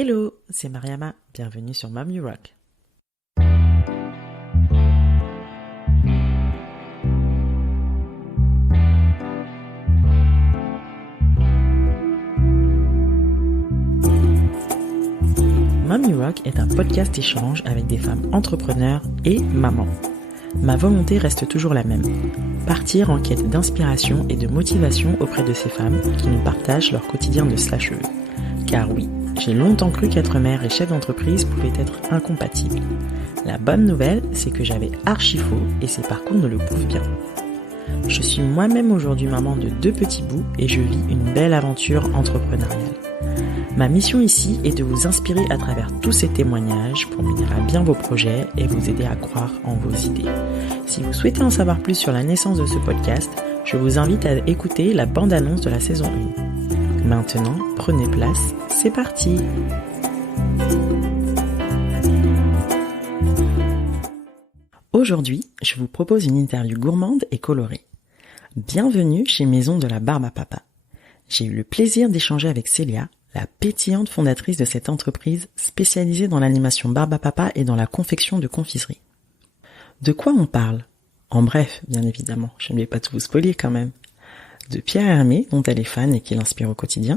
Hello, c'est Mariama, bienvenue sur Mom You Rock. Mom You Rock est un podcast échange avec des femmes entrepreneurs et mamans. Ma volonté reste toujours la même, partir en quête d'inspiration et de motivation auprès de ces femmes qui nous partagent leur quotidien de slasheuse. Car oui, j'ai longtemps cru qu'être mère et chef d'entreprise pouvaient être incompatibles. La bonne nouvelle, c'est que j'avais archi faux et ces parcours ne le prouvent bien. Je suis moi-même aujourd'hui maman de 2 petits bouts et je vis une belle aventure entrepreneuriale. Ma mission ici est de vous inspirer à travers tous ces témoignages pour mener à bien vos projets et vous aider à croire en vos idées. Si vous souhaitez en savoir plus sur la naissance de ce podcast, je vous invite à écouter la bande-annonce de la saison 1. Maintenant, prenez place, c'est parti! Aujourd'hui, je vous propose une interview gourmande et colorée. Bienvenue chez Maison de la Barbe à Papa. J'ai eu le plaisir d'échanger avec Célia, la pétillante fondatrice de cette entreprise spécialisée dans l'animation barbe à papa et dans la confection de confiseries. De quoi on parle? En bref, bien évidemment, je ne vais pas tout vous spoiler quand même. De Pierre Hermé, dont elle est fan et qui l'inspire au quotidien.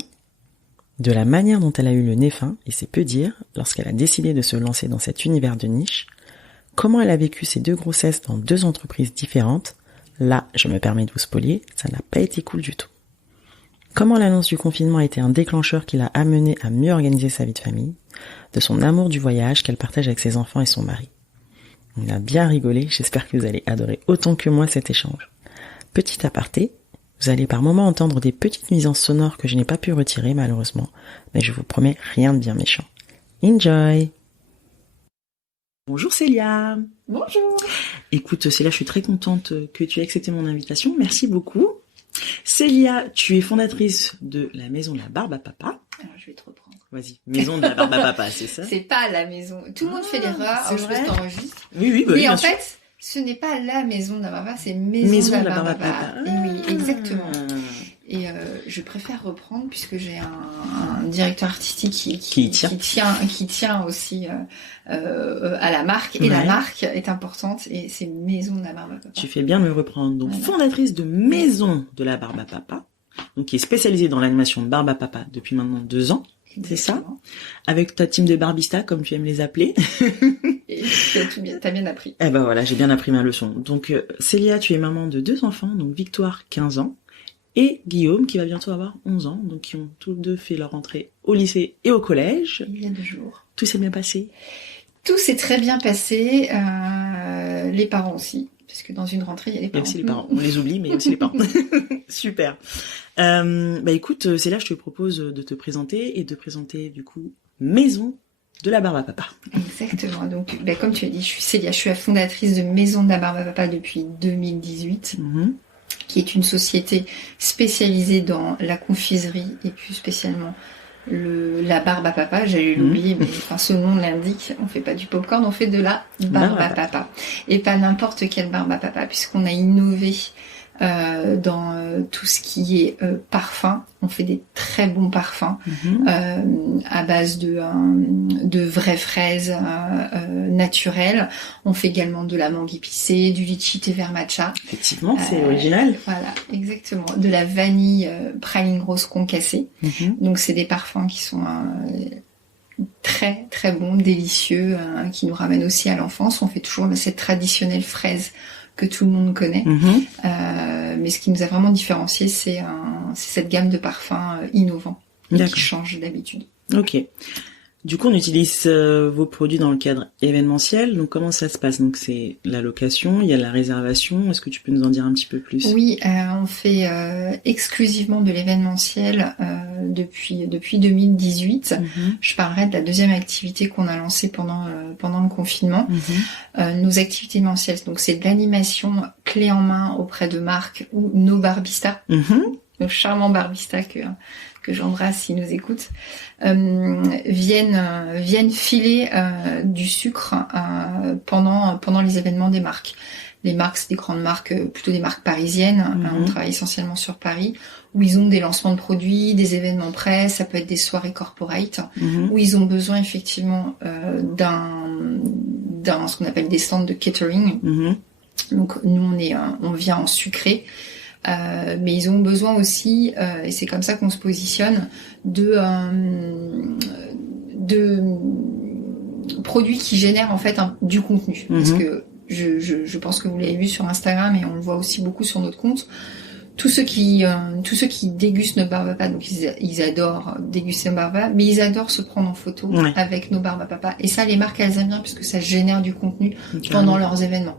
De la manière dont elle a eu le nez fin, et c'est peu dire, lorsqu'elle a décidé de se lancer dans cet univers de niche. Comment elle a vécu ses 2 grossesses dans 2 entreprises différentes. Là, je me permets de vous spoiler, ça n'a pas été cool du tout. Comment l'annonce du confinement a été un déclencheur qui l'a amené à mieux organiser sa vie de famille, de son amour du voyage qu'elle partage avec ses enfants et son mari. On a bien rigolé, j'espère que vous allez adorer autant que moi cet échange. Petit aparté, vous allez par moments entendre des petites nuisances sonores que je n'ai pas pu retirer malheureusement, mais je vous promets rien de bien méchant. Enjoy! Bonjour Célia! Bonjour! Écoute Célia, je suis très contente que tu aies accepté mon invitation, merci beaucoup. Célia, tu es fondatrice de la Maison de la Barbe à Papa. Alors, je vais te reprendre. Vas-y, Maison de la Barbe à Papa, c'est ça? C'est pas la maison. Tout le monde fait l'erreur. C'est Je vrai. t'enregistre. Oui, Mais bien en sûr. fait, ce n'est pas la Maison de la Barbe à Papa, c'est Maison de la Barbe à Papa. Et oui, exactement. Et je préfère reprendre puisque j'ai un directeur artistique qui tient aussi à la marque. Et la marque est importante et c'est Maison de la Barbe à Papa. Tu fais bien de me reprendre. Donc, Voilà. Fondatrice de Maison de la Barbe à Papa, donc qui est spécialisée dans l'animation de barbe à papa depuis maintenant 2 ans. C'est ça? Exactement. Avec ta team de barbistas, comme tu aimes les appeler. Et t'as bien appris. Eh ben voilà, j'ai bien appris ma leçon. Donc, Célia, tu es maman de 2 enfants, donc Victoire, 15 ans, et Guillaume, qui va bientôt avoir 11 ans, donc qui ont tous 2 fait leur entrée au lycée et au collège. Il y a 2 jours. Tout s'est bien passé? Tout s'est très bien passé, les parents aussi, parce que dans une rentrée, il y a les Il y a parents. aussi les parents, on les oublie, mais il y a aussi les parents. Super. Écoute, Célia, je te propose de te présenter et de présenter du coup Maison de la Barbe à Papa. Exactement. Donc, comme tu as dit, je suis Célia, je suis la fondatrice de Maison de la Barbe à Papa depuis 2018, qui est une société spécialisée dans la confiserie et plus spécialement la barbe à papa. J'allais l'oublier, mais enfin, ce nom l'indique. On fait pas du popcorn, on fait de la barbe à papa. Et pas n'importe quelle barbe à papa, puisqu'on a innové dans tout ce qui est parfum. On fait des très bons parfums à base de vraies fraises naturelles. On fait également de la mangue épicée, du litchi thé vert matcha. Effectivement, c'est original. Voilà, exactement. De la vanille praline rose concassée. Donc c'est des parfums qui sont très très bons, délicieux, qui nous ramènent aussi à l'enfance. On fait toujours cette traditionnelle fraise que tout le monde connaît. Mais ce qui nous a vraiment différencié, c'est cette gamme de parfums innovants et qui change d'habitude. Ok. Du coup, on utilise vos produits dans le cadre événementiel. Donc, comment ça se passe? Donc, c'est la location, il y a la réservation. Est-ce que tu peux nous en dire un petit peu plus? Oui, on fait exclusivement de l'événementiel depuis 2018. Je parlerai de la deuxième activité qu'on a lancée pendant le confinement. Nos activités événementielles, donc c'est de l'animation clé en main auprès de marques ou nos barbistas, nos charmants barbistas que j'embrasse s'ils nous écoutent, viennent filer du sucre pendant les événements des marques. Les marques, c'est des grandes marques, plutôt des marques parisiennes. On travaille essentiellement sur Paris, où ils ont des lancements de produits, des événements presse, ça peut être des soirées corporate, où ils ont besoin effectivement d'un ce qu'on appelle des stands de catering. Donc nous on vient en sucré, mais ils ont besoin aussi, et c'est comme ça qu'on se positionne, de produits qui génèrent en fait du contenu, parce que je pense que vous l'avez vu sur Instagram et on le voit aussi beaucoup sur notre compte. Tous ceux qui dégustent nos barbes à papa, donc ils adorent déguster nos barbes à papa, mais ils adorent se prendre en photo avec nos barbes à papa. Et ça, les marques, elles aiment bien puisque ça génère du contenu pendant leurs événements.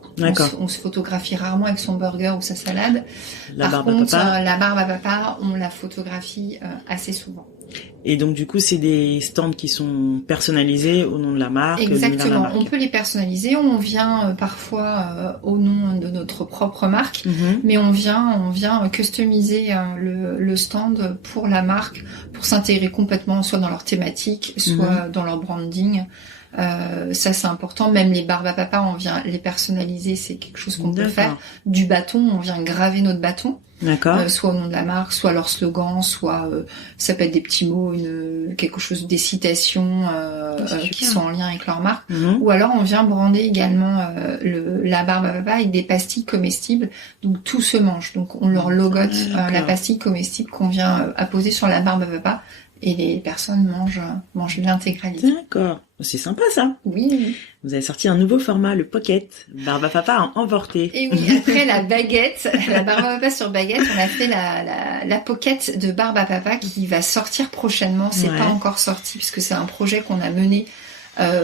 On se photographie rarement avec son burger ou sa salade. Par contre, la barbe à papa, on la photographie assez souvent. Et donc du coup, c'est des stands qui sont personnalisés au nom de la marque. Exactement. On peut les personnaliser. On vient parfois au nom de notre propre marque, mais on vient customiser le stand pour la marque, pour s'intégrer complètement, soit dans leur thématique, soit dans leur branding. Ça c'est important. Même les barbes à papa, on vient les personnaliser. C'est quelque chose qu'on peut faire. Du bâton, on vient graver notre bâton. D'accord. Soit au nom de la marque, soit leur slogan, soit ça peut être des petits mots, quelque chose, des citations qui sont en lien avec leur marque. Ou alors on vient brander également la barbe à papa avec des pastilles comestibles. Donc tout se mange. Donc on leur logote la pastille comestible qu'on vient apposer sur la barbe à papa. Et les personnes mangent l'intégralité. D'accord. C'est sympa, ça. Oui. Vous avez sorti un nouveau format, le pocket. Barbe à papa à emporter. Et oui, après la baguette, la barbe à papa sur baguette, on a fait la pocket de barbe à papa qui va sortir prochainement. C'est pas encore sorti puisque c'est un projet qu'on a mené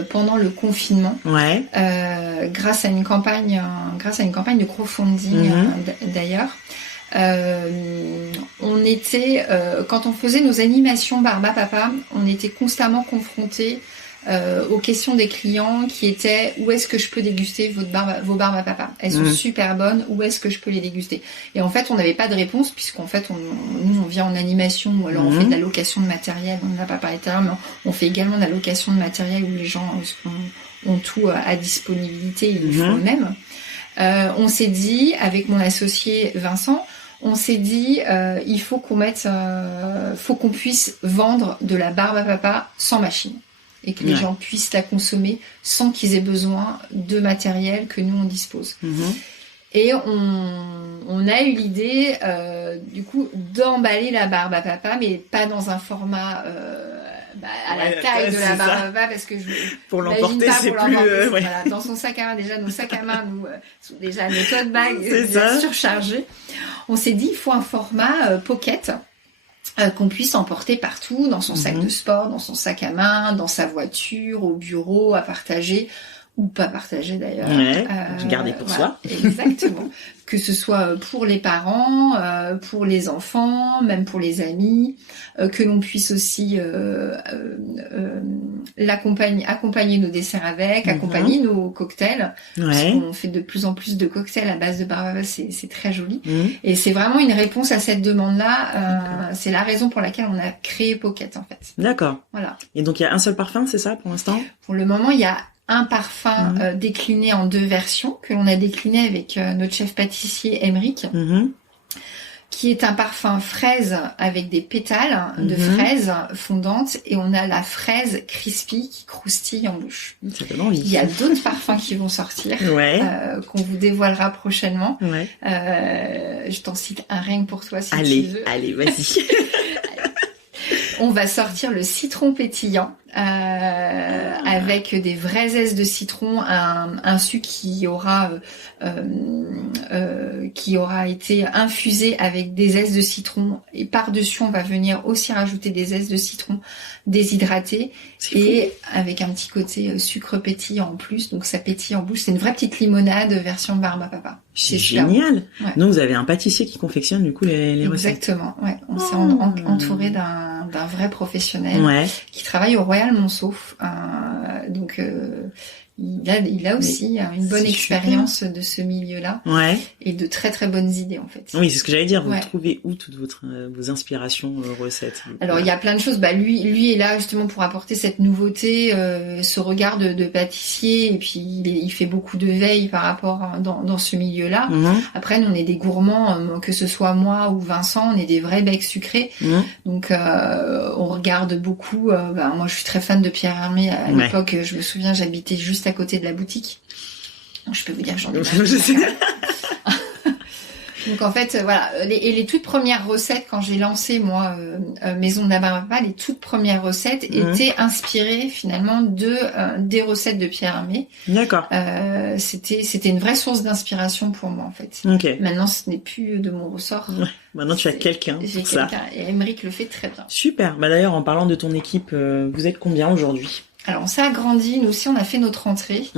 pendant le confinement. Grâce à une campagne de crowdfunding d'ailleurs. On était quand on faisait nos animations barbe à papa, on était constamment confrontés aux questions des clients qui étaient: où est-ce que je peux déguster vos barbes à papa? Elles sont super bonnes, où est-ce que je peux les déguster? Et en fait, on n'avait pas de réponse puisqu'en fait, nous on vient en animation ou alors on fait de la location de matériel. On n'a pas parlé tout à l'heure, mais on fait également de la location de matériel où les gens ont tout à disponibilité, ils le font eux-mêmes. On s'est dit, avec mon associé Vincent, il faut qu'on puisse vendre de la barbe à papa sans machine et que les gens puissent la consommer sans qu'ils aient besoin de matériel que nous on dispose. Et on a eu l'idée du coup d'emballer la barbe à papa, mais pas dans un format à la taille de la barbe à papa, parce que pour l'emporter c'est plus voilà, dans son sac à main. Déjà nos sacs à main sont déjà nos tote bags déjà surchargés. On s'est dit il faut un format pocket qu'on puisse emporter partout, dans son sac de sport, dans son sac à main, dans sa voiture, au bureau, à partager ou pas partager d'ailleurs. Garder pour soi. Exactement. Que ce soit pour les parents, pour les enfants, même pour les amis, que l'on puisse aussi accompagner nos desserts avec, accompagner nos cocktails. Parce qu'on fait de plus en plus de cocktails à base de barbe, c'est très joli. Et c'est vraiment une réponse à cette demande-là. C'est la raison pour laquelle on a créé Pocket en fait. D'accord. Voilà. Et donc il y a un seul parfum, c'est ça pour l'instant? Pour le moment, il y a un parfum décliné en 2 versions que l'on a décliné avec notre chef pâtissier Emeric, qui est un parfum fraise avec des pétales de fraises fondantes, et on a la fraise crispy qui croustille en bouche. Ça donne envie. Il y a d'autres parfums qui vont sortir, qu'on vous dévoilera prochainement. Je t'en cite un rien que pour toi si tu veux. Allez, vas-y. On va sortir le citron pétillant avec des vraies zestes de citron, un sucre qui aura été infusé avec des zestes de citron, et par-dessus on va venir aussi rajouter des zestes de citron déshydratées et avec un petit côté sucre pétillant en plus, donc ça pétille en bouche. C'est une vraie petite limonade version barbe à papa. C'est génial. Donc vous avez un pâtissier qui confectionne du coup les recettes. Exactement. On s'est entouré d'un vrai professionnel qui travaille au Royal Monceau. Donc il a aussi une bonne expérience de ce milieu-là. Ouais. Et de très très bonnes idées en fait. Oui, c'est ce que j'allais dire. Vous trouvez où toutes vos inspirations, recettes? Alors il y a plein de choses. Lui est là justement pour apporter cette nouveauté, ce regard de pâtissier, et puis il fait beaucoup de veille par rapport dans ce milieu-là. Après, nous on est des gourmands, que ce soit moi ou Vincent, on est des vrais becs sucrés. Donc on regarde beaucoup. Moi je suis très fan de Pierre Hermé. À l'époque, je me souviens, j'habitais juste à côté de la boutique. Donc, je peux vous dire que j'en ai Donc en fait, voilà, les toutes premières recettes, quand j'ai lancé moi Maison de la Barbe à Papa, les toutes premières recettes étaient inspirées finalement des recettes de Pierre Hermé. D'accord. C'était une vraie source d'inspiration pour moi en fait. Okay. Maintenant, ce n'est plus de mon ressort. Ouais. Maintenant, tu as quelqu'un pour ça. Et Aymeric le fait très bien. Super. D'ailleurs, en parlant de ton équipe, vous êtes combien aujourd'hui? Alors on s'est agrandi, nous aussi on a fait notre rentrée.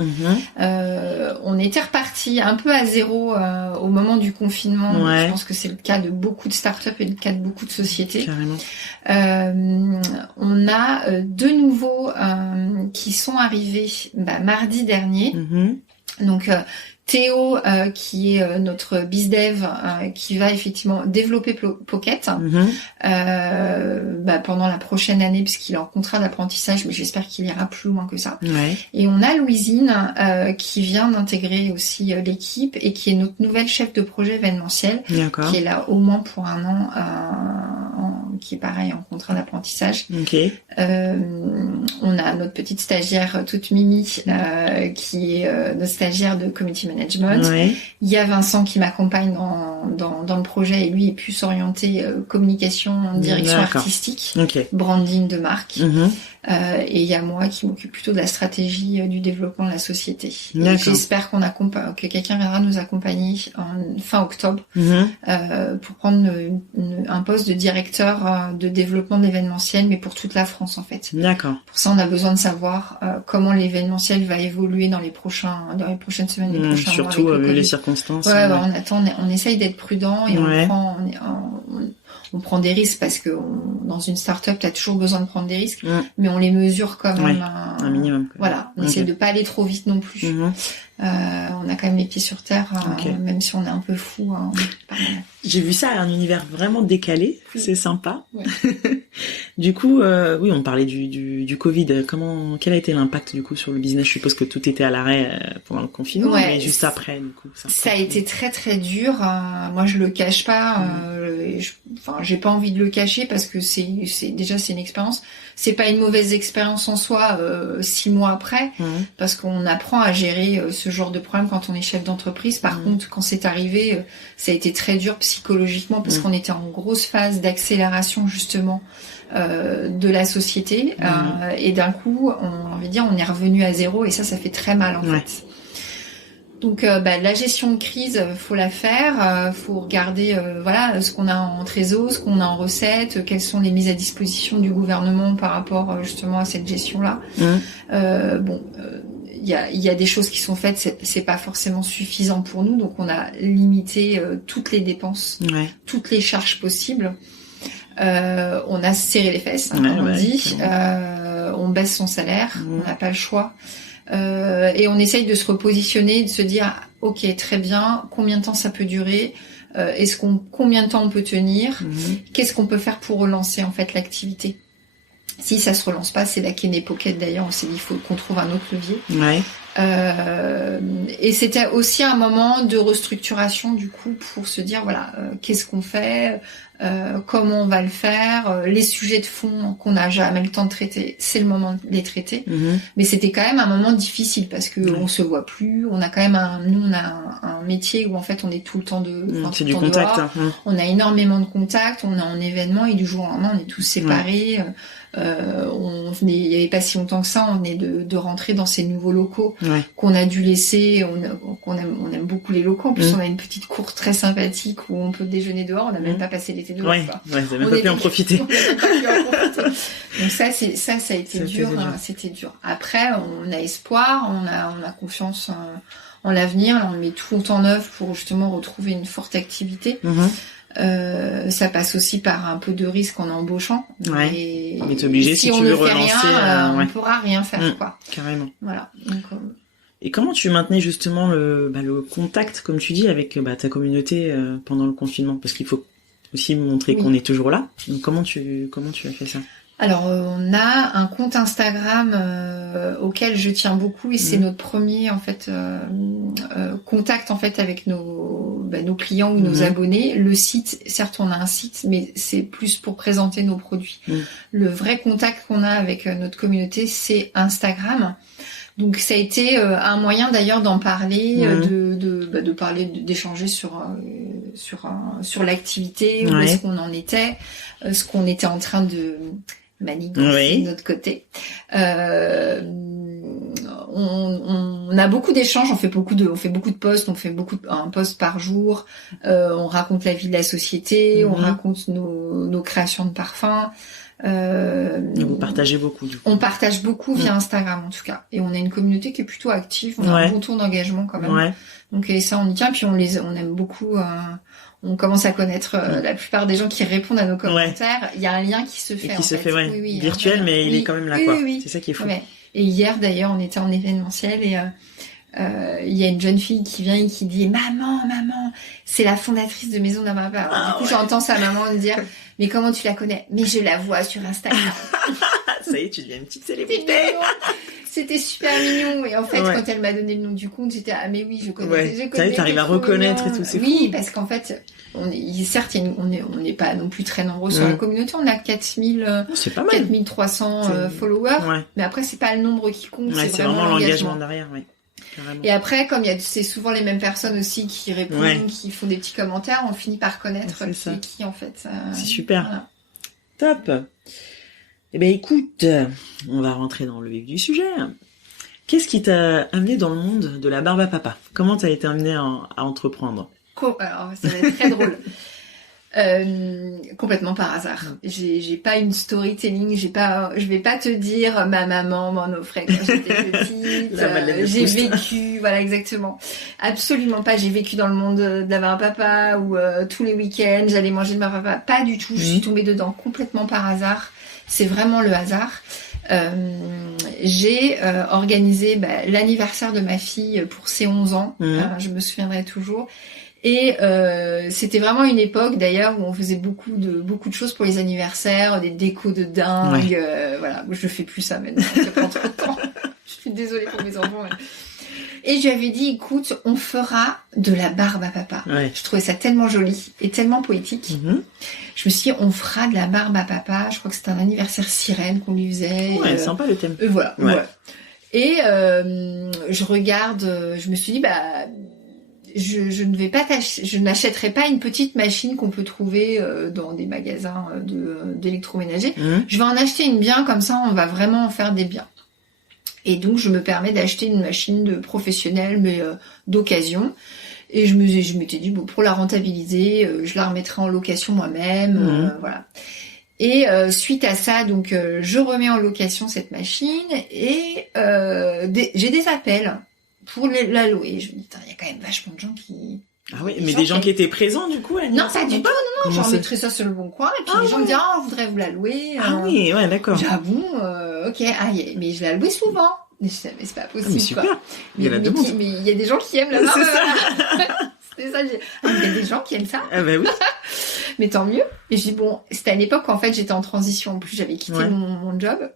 On était reparti un peu à zéro au moment du confinement. Je pense que c'est le cas de beaucoup de startups et le cas de beaucoup de sociétés. Carrément. On a deux nouveaux qui sont arrivés mardi dernier. Donc Théo, qui est notre bizdev, qui va effectivement développer Pocket pendant la prochaine année, puisqu'il est en contrat d'apprentissage, mais j'espère qu'il ira plus loin que ça. Et on a Louisine, qui vient d'intégrer aussi l'équipe et qui est notre nouvelle chef de projet événementiel, qui est là au moins pour un an, qui est pareil en contrat d'apprentissage. On a notre petite stagiaire toute mimi, qui est notre stagiaire de community management. Il y a Vincent qui m'accompagne dans le projet, et lui est plus orienté communication, direction artistique, branding de marque. Et il y a moi qui m'occupe plutôt de la stratégie du développement de la société. Et j'espère que quelqu'un viendra nous accompagner en fin octobre pour prendre un poste de directeur de développement de l'événementiel, mais pour toute la France en fait. Pour ça, on a besoin de savoir comment l'événementiel va évoluer dans les prochaines semaines, les prochains mois. Surtout les circonstances. On essaye d'être prudent et on prend des risques parce que dans une start-up, tu as toujours besoin de prendre des risques, mais on les mesure quand même un minimum. Voilà, on essaie de pas aller trop vite non plus. On a quand même les pieds sur terre, même si on est un peu fou. J'ai vu ça, un univers vraiment décalé, c'est sympa. Du coup, on parlait du Covid. Quel a été l'impact du coup sur le business? Je suppose que tout était à l'arrêt pendant le confinement, mais juste après, du coup. Ça a été très très dur. Moi, je le cache pas. J'ai pas envie de le cacher parce que c'est une expérience. C'est pas une mauvaise expérience en soi 6 mois après, parce qu'on apprend à gérer ce genre de problème quand on est chef d'entreprise. Par contre, quand c'est arrivé, ça a été très dur psychologiquement parce qu'on était en grosse phase d'accélération justement de la société, et d'un coup, on est revenu à zéro, et ça fait très mal en fait. Donc la gestion de crise, faut la faire, faut regarder ce qu'on a en trésor, ce qu'on a en recettes, quelles sont les mises à disposition du gouvernement par rapport justement à cette gestion-là. Il y a des choses qui sont faites, c'est pas forcément suffisant pour nous, donc on a limité toutes les dépenses, toutes les charges possibles. On a serré les fesses, comme on dit. On baisse son salaire, on n'a pas le choix. Et on essaye de se repositionner, de se dire ok, très bien, combien de temps ça peut durer, combien de temps on peut tenir, qu'est-ce qu'on peut faire pour relancer en fait l'activité. Si ça se relance pas, c'est là qu'est né Pocket d'ailleurs, on s'est dit il faut qu'on trouve un autre levier. Et c'était aussi un moment de restructuration du coup pour se dire qu'est-ce qu'on fait, comment on va le faire, les sujets de fond qu'on n'a jamais le temps de traiter, c'est le moment de les traiter. Mais c'était quand même un moment difficile parce que on se voit plus, on a quand même on a un métier où en fait on est tout le temps c'est du contact. On a énormément de contacts, on est en événement et du jour au lendemain on est tous séparés. Il y avait pas si longtemps que ça, on venait de rentrer dans ces nouveaux locaux qu'on a dû laisser. On aime beaucoup les locaux. En plus, on a une petite cour très sympathique où on peut déjeuner dehors. On n'a même pas passé l'été dehors. Vous n'avez même pas pu en profiter. Donc ça a été dur. C'était dur. Après, on a espoir, on a confiance en l'avenir. On met tout en œuvre pour justement retrouver une forte activité. Ça passe aussi par un peu de risque en embauchant. Mais t'es obligé si on tu ne veux fait relancer. Rien, on ne pourra rien faire, quoi. Carrément. Voilà. Donc, Et comment tu maintenais justement le contact, comme tu dis, avec ta communauté pendant le confinement? Parce qu'il faut aussi montrer qu'on est toujours là. Donc comment tu as fait ça? Alors, on a un compte Instagram auquel je tiens beaucoup et c'est notre premier en fait contact en fait avec nos clients ou nos abonnés. Le site, certes, on a un site, mais c'est plus pour présenter nos produits. Le vrai contact qu'on a avec notre communauté, c'est Instagram. Donc ça a été un moyen d'ailleurs d'en parler, de parler, d'échanger sur l'activité, où est-ce qu'on en était, ce qu'on était en train de manigancer de notre côté. On a beaucoup d'échanges, on fait beaucoup de posts, on fait un post par jour, on raconte la vie de la société, on raconte nos créations de parfums. Vous partagez beaucoup du coup. On partage beaucoup via Instagram en tout cas, et on a une communauté qui est plutôt active, on a un bon taux d'engagement quand même. Donc et ça on y tient, puis on aime beaucoup. On commence à connaître la plupart des gens qui répondent à nos commentaires. Il y a un lien qui se fait. Virtuel, mais il est quand même là, quoi. C'est ça qui est fou. Ouais. Et hier, d'ailleurs, on était en événementiel et il y a une jeune fille qui vient et qui dit maman, c'est la fondatrice de Maison d'un Papa. Du coup, j'entends sa maman me dire mais comment tu la connais? Mais je la vois sur Instagram. Ça y est, tu deviens une petite célébrité. C'était super mignon. Et en fait, quand elle m'a donné le nom du compte, j'étais mais oui, je connais. T'arrives à reconnaître et tout, c'est fou. Oui, parce qu'en fait, certes, on n'est pas non plus très nombreux sur la communauté. On a 4300 followers. Mais après, c'est pas le nombre qui compte. C'est vraiment l'engagement derrière, Et après, comme c'est souvent les mêmes personnes aussi qui répondent, qui font des petits commentaires, on finit par connaître qui en fait. C'est super. Voilà. Top. Eh ben écoute, on va rentrer dans le vif du sujet. Qu'est-ce qui t'a amené dans le monde de la barbe à papa? Comment t'as été amené à entreprendre? Alors, ça va être très drôle. Complètement par hasard. J'ai pas une storytelling, je vais pas te dire ma maman m'en offrait quand j'étais petite. J'ai vécu, voilà exactement. Absolument pas. J'ai vécu dans le monde de la barbe à papa où tous les week-ends j'allais manger de ma papa. Pas du tout. Je suis tombée dedans complètement par hasard. C'est vraiment le hasard. J'ai organisé l'anniversaire de ma fille pour ses 11 ans. Je me souviendrai toujours. Et c'était vraiment une époque d'ailleurs où on faisait beaucoup de choses pour les anniversaires, des décos de dingue. Voilà, je fais plus ça maintenant. Ça prend trop de temps. Je suis désolée pour mes enfants. Mais... Et je lui avais dit, écoute, on fera de la barbe à papa. Je trouvais ça tellement joli et tellement poétique. Je me suis dit, on fera de la barbe à papa. Je crois que c'était un anniversaire sirène qu'on lui faisait. Sympa le thème. Voilà. Et je regarde, je me suis dit, je n'achèterai pas une petite machine qu'on peut trouver dans des magasins d'électroménager. Je vais en acheter une bien, comme ça on va vraiment en faire des biens. Et donc je me permets d'acheter une machine de professionnelle mais d'occasion. Et je m'étais dit pour la rentabiliser, je la remettrai en location moi-même, voilà. Et suite à ça, donc je remets en location cette machine et j'ai des appels pour la louer. Je me dis, il y a quand même vachement de gens qui... Ah oui, mais des gens qui étaient présents du coup? Non, pas du tout, non, j'en mettrais ça sur le bon coin, et puis les gens me disent, on voudrait vous la louer. Oui, d'accord. Ah bon, ok, mais je la louais souvent. Mais c'est pas possible, mais super. Quoi. Il y a la demande. Mais il y a des gens qui aiment la barbe. C'est ça. C'était ça, il y a des gens qui aiment ça. Ah bah oui. Mais tant mieux. Et je dis, c'était à une époque où en fait j'étais en transition, en plus j'avais quitté mon job.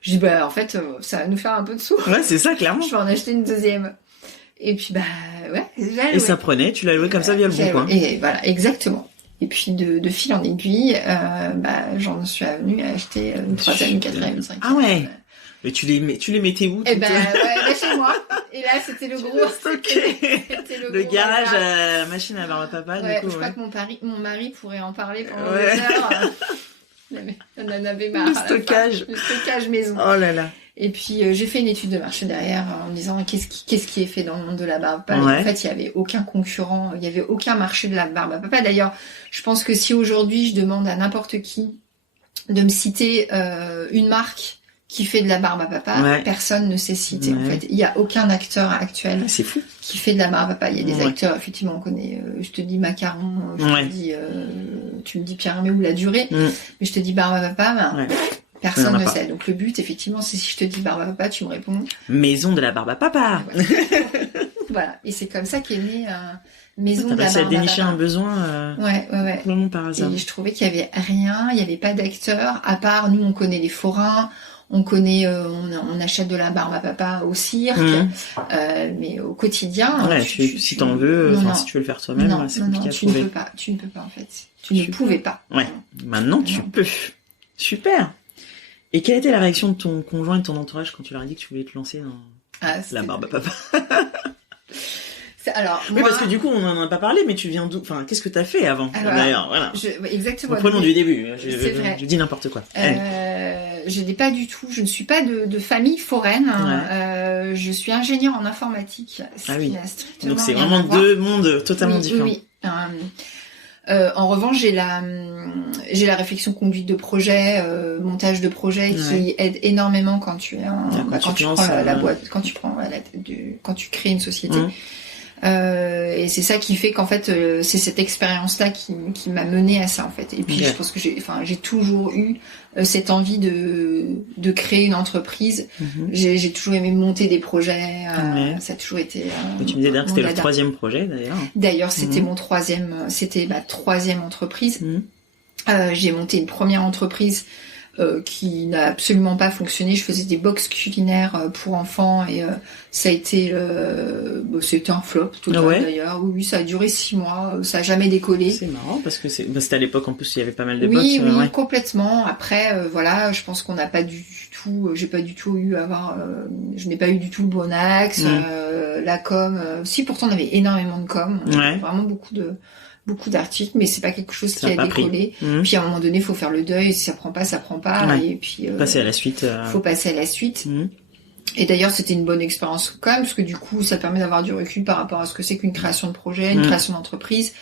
Je dis, en fait, ça va nous faire un peu de sous. Ouais, c'est ça, clairement. Je vais en acheter une deuxième. Et puis, et ça prenait, tu l'as loué comme ça via le bon coin. Et voilà, exactement. Et puis, de fil en aiguille, j'en suis venue à acheter une troisième, une quatrième, une cinquième. Ah ouais. Mais tu les mettais où? Chez moi. Et là, c'était le gros. C'était le garage à machine à barbe à papa, du coup. Je crois que mon mari pourrait en parler pendant des heures. On en avait marre. Le stockage maison. Oh là là. Et puis j'ai fait une étude de marché derrière en me disant qu'est-ce qui est fait dans le monde de la barbe à papa. En fait, il y avait aucun concurrent, il y avait aucun marché de la barbe à papa. D'ailleurs, je pense que si aujourd'hui je demande à n'importe qui de me citer une marque qui fait de la barbe à papa, personne ne sait citer. En fait, il y a aucun acteur actuel qui fait de la barbe à papa. Il y a des acteurs, effectivement, on connaît. Je te dis Macaron, je te dis, tu me dis Pierre Hermé ou La Durée, mais je te dis barbe à papa, Personne ne sait. Donc le but, effectivement, c'est si je te dis barbe à papa, tu me réponds Maison de la barbe à papa. Voilà. Et c'est comme ça qu'est née Maison de la barbe à papa. T'as réussi à dénicher un besoin ouais. vraiment par hasard. Et je trouvais qu'il y avait rien, il n'y avait pas d'acteurs, à part nous, on connaît les forains, on connaît, on achète de la barbe à papa au cirque, mais au quotidien. Ouais, si t'en veux, si tu veux le faire toi-même, c'est compliqué à trouver. Tu ne peux pas en fait. Tu ne pouvais pas. Ouais. Maintenant, tu peux. Super. Et quelle était la réaction de ton conjoint et de ton entourage quand tu leur as dit que tu voulais te lancer dans la barbe à papa? Alors, oui, parce que du coup, on n'en a pas parlé, mais tu viens d'où? Enfin, qu'est-ce que t'as fait avant? D'ailleurs, voilà. Exactement. Reprenons du début. C'est vrai. Je dis n'importe quoi. Je n'ai pas du tout. Je ne suis pas de famille foraine. Je suis ingénieure en informatique. Donc c'est vraiment deux mondes totalement différents. Oui. En revanche, j'ai la réflexion conduite de projet, montage de projet qui aide énormément quand tu es quand tu prends la boîte, quand tu crées une société. Et c'est ça qui fait qu'en fait c'est cette expérience-là qui m'a menée à ça en fait. Et puis je pense que j'ai toujours eu cette envie de créer une entreprise. J'ai toujours aimé monter des projets. Ça a toujours été. Tu me disais d'ailleurs que c'était le troisième projet d'ailleurs. D'ailleurs, c'était mon c'était ma troisième entreprise. J'ai monté une première entreprise qui n'a absolument pas fonctionné. Je faisais des box culinaires pour enfants et ça a été c'était un flop total d'ailleurs. Oui, ça a duré 6 mois, ça a jamais décollé. C'est marrant parce que c'était à l'époque en plus il y avait pas mal de box. Oui, complètement. Après voilà, je pense qu'on n'a pas du tout, je n'ai pas eu du tout le bon axe, la com. Si pourtant on avait énormément de com, vraiment beaucoup d'articles, mais c'est pas quelque chose qui a décollé. Puis à un moment donné, il faut faire le deuil. Si ça prend pas, ça prend pas. Et puis passer à la suite. Faut passer à la suite. Et d'ailleurs, c'était une bonne expérience quand même, parce que du coup, ça permet d'avoir du recul par rapport à ce que c'est qu'une création de projet, une création d'entreprise.